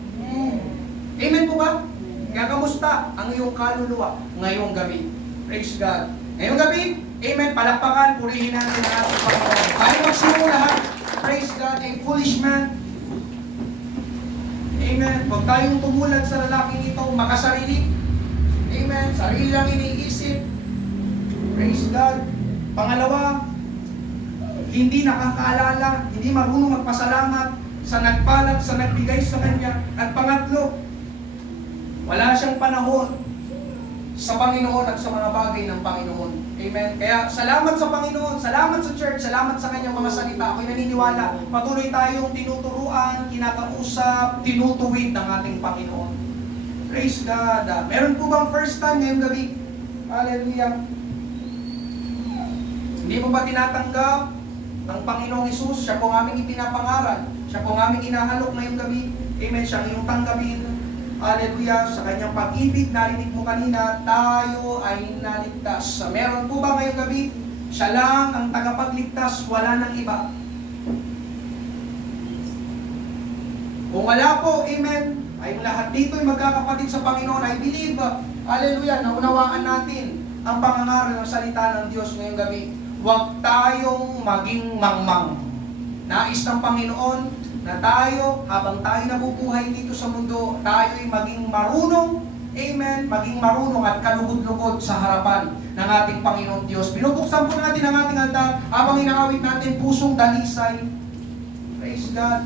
Amen po ba? Kaya kamusta ang iyong kaluluwa ngayong gabi? Praise God. Ngayong gabi, amen, palakpakan, purihin natin ang ating Panginoon. Tayo magsimula, praise God, a foolish man. Amen. Huwag tayong tumulag sa lalaking ito, makasarili. Amen. Sarili lang iniisip. Praise God. Pangalawa, hindi nakakaalala, hindi marunong magpasalamat sa nagpalag, sa nagbigay sa kanya. At pangatlo, wala siyang panahon sa Panginoon at sa mga bagay ng Panginoon. Amen. Kaya salamat sa Panginoon, salamat sa church, salamat sa kanyang mga salita. Ako'y naniniwala, patuloy tayong tinuturuan, kinakausap, tinutuwid ng ating Panginoon. Praise God. Meron po bang first time ngayong gabi? Hallelujah. Hindi mo ba tinatanggap ang Panginoong Hesus? Siya po ang aming ipinapangaral. Siya po ang aming inahalok ngayong gabi. Amen. Siya ang iyong tanggapin. Hallelujah. Sa kanyang pag-ibig, narinig mo kanina, tayo ay naligtas. Meron po ba ngayong gabi? Siya lang ang tagapagligtas, wala nang iba. Kung wala po, amen, ay lahat dito ay magkakapatid sa Panginoon. I believe, hallelujah, naunawaan natin ang pangangaral ng salita ng Diyos ngayong gabi. Huwag tayong maging mangmang. Nais ng Panginoon na tayo, habang tayo nabubuhay dito sa mundo, tayo ay maging marunong, amen, maging marunong at kalugod-lugod sa harapan ng ating Panginoon Diyos. Binubuksan po natin ang ating altar habang inaawit natin pusong dalisay. Praise God.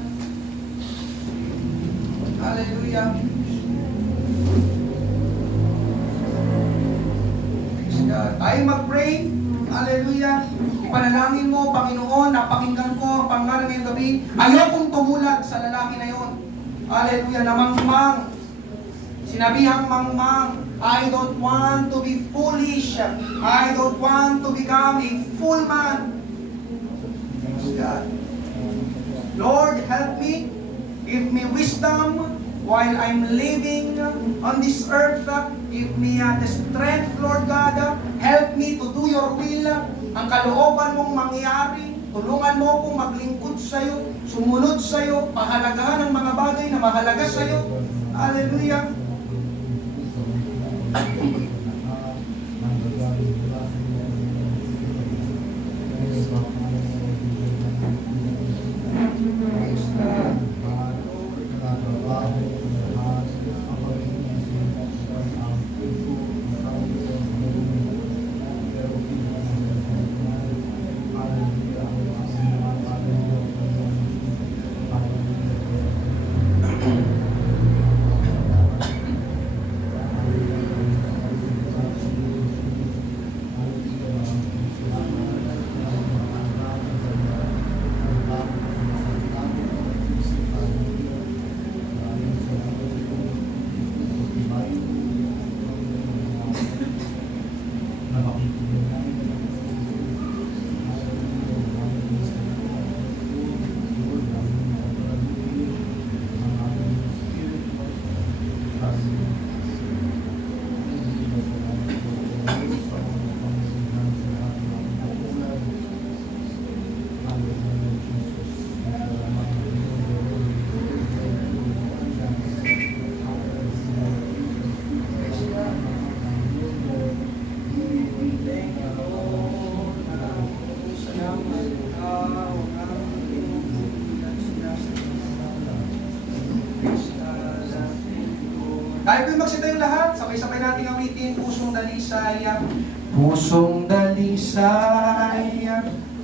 Hallelujah. Praise God. Tayo mag-pray. Hallelujah. Ipanalangin mo, Panginoon, napakinggan ko ang pangaral ngayong gabi. Ayaw kong tumulag sa lalaki na yon. Hallelujah, na mangmang. Sinabihang mangmang, I don't want to be foolish. I don't want to become a fool man. God. Lord, help me. Give me wisdom while I'm living on this earth. Give me the strength, Lord God. Help me to do your will. Ang kalooban mong mangyari, tulungan mo akong maglingkod sa iyo, sumunod sa iyo, pahalagahan ang mga bagay na mahalaga sa iyo. Hallelujah. Sabay-sabay natin awitin, pusong dalisay. Pusong dalisay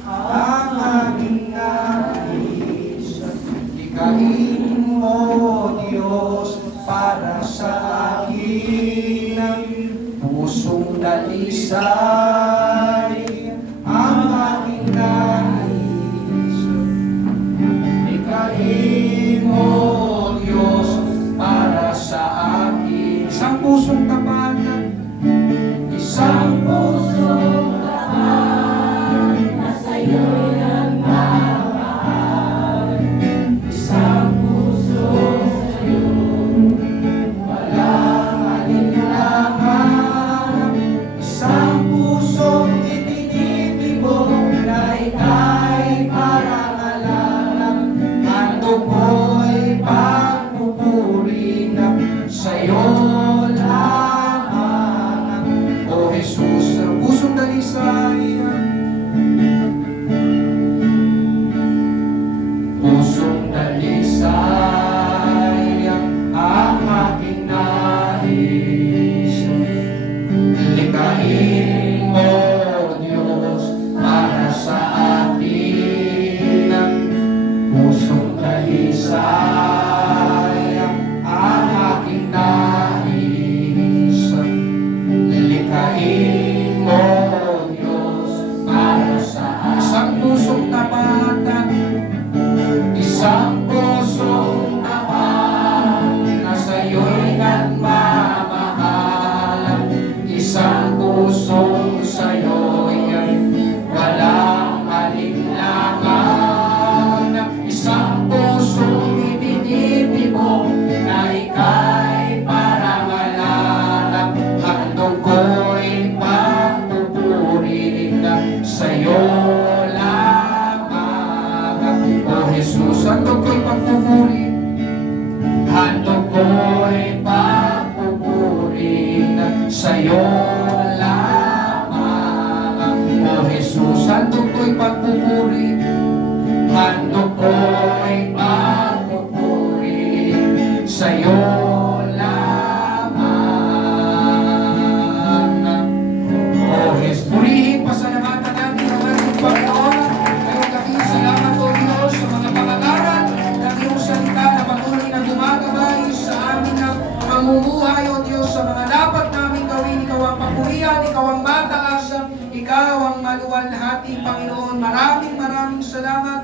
ang aming nais. Ikain mo, Diyos, para sa akin. Pusong dalisay ang aking nais. Ikain mo, Diyos, para sa akin. Isang pusong tapat, isang pusong tapat na sa'yo'y nagmamahal. Isang puso sa'yo, walang alinlangan. Isang pusong itinitibok na ika'y parang alam. Handog mo'y pagpupuri na sa'yo lamang. O Jesus, ang pusong dalisay, pusong dalisay ang aking nais. Likhain mo, Diyos, para sa atin. Pusong dalisay ang aking nais. Likhain mo, Diyos, para sa atin. Isang pusong tapat, isang pusong tapat na sa'yo'y nagmamahal. Isang pusong sa'yo'y walang alinlangan. Isang pusong ibinibibok na ika'y parang alam. Handog ko'y pagpupuri na sa'yo lamang. O Jesus, handog ko'y pagpupuri. Handog ko'y pagpupuri na sa'yo lamang. O Jesus, handog ko'y pagpupuri. Handog ko'y pagpupuri sa'yo lamang. O Jesus, purihin, pasalamatan natin ang ating Panginoon. Ngayong gabi, salamat o Diyos sa mga pangangaral ng iyong salita na patuloy na gumagabay sa amin na mamumuhay o Diyos sa mga dapat namin gawin. Ikaw ang papurihan, ikaw ang mataasan, ikaw ang maluwalhati, Panginoon. Maraming salamat.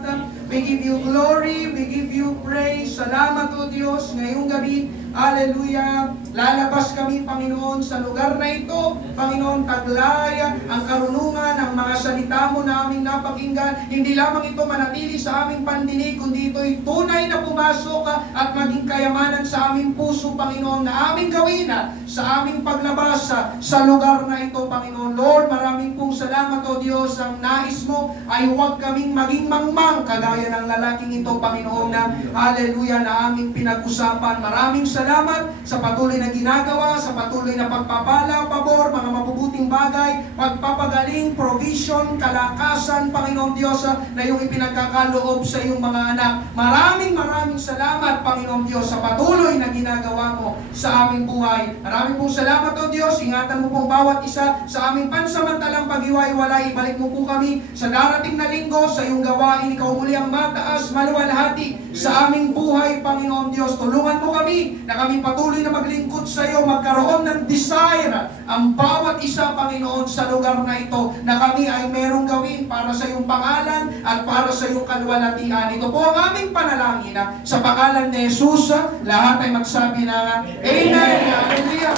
We give you glory, we give you praise. Salamat o Diyos ngayong gabi. Hallelujah. Lalabas kami, Panginoon, sa lugar na ito. Panginoon, taglay ang karunungan ng mga salita mo na aming napakinggan. Hindi lamang ito manatili sa aming pandinig, kundi ito'y tunay na pumasok at maging kayamanan sa aming puso, Panginoon, na aming gawin sa aming paglabas sa lugar na ito, Panginoon. Lord, maraming pong salamat o Diyos. Ang nais mo ay huwag kaming maging mangmang kagaya ng lalaking ito, Panginoon, na hallelujah, na aming pinag-usapan. Maraming salamat sa patuloy na ginagawa, sa patuloy na pagpapala, pabor, mga mabubuting bagay, pagpapagaling, provision, kalakasan, Panginoon Diyos, na iyong ipinagkakaloob sa iyong mga anak. Maraming salamat, Panginoon Diyos, sa patuloy na ginagawa mo sa aming buhay. Maraming pong salamat o Diyos. Ingatan mo pong bawat isa sa aming pansamantalang pag-iwalay. Ibalik mo po kami sa darating na linggo sa iyong gawain. Ikaw muli ang mataas, maluwalhati sa aming buhay, Panginoon Diyos. Tulungan mo kami na kami patuloy na maglingkod sa iyo, magkaroon ng desire ang bawat isa, Panginoon, sa lugar na ito, na kami ay merong gawin para sa iyong pangalan at para sa iyong kaluwalhatian. Ito po ang aming panalangin sa pangalan ni Jesus. Lahat ay magsabi na Amen. Hallelujah.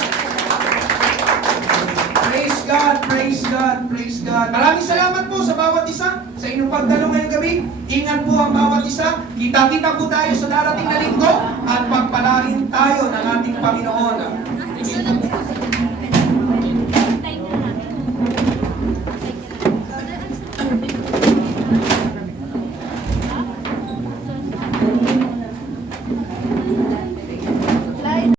Praise God, praise God, praise God. Maraming salamat po sa bawat isa sa inyong pagdalo ngayong gabi. Ingat po ang bawat isa. Kita-kita po tayo sa darating na linggo at pagpalain tayo ng ating Panginoon.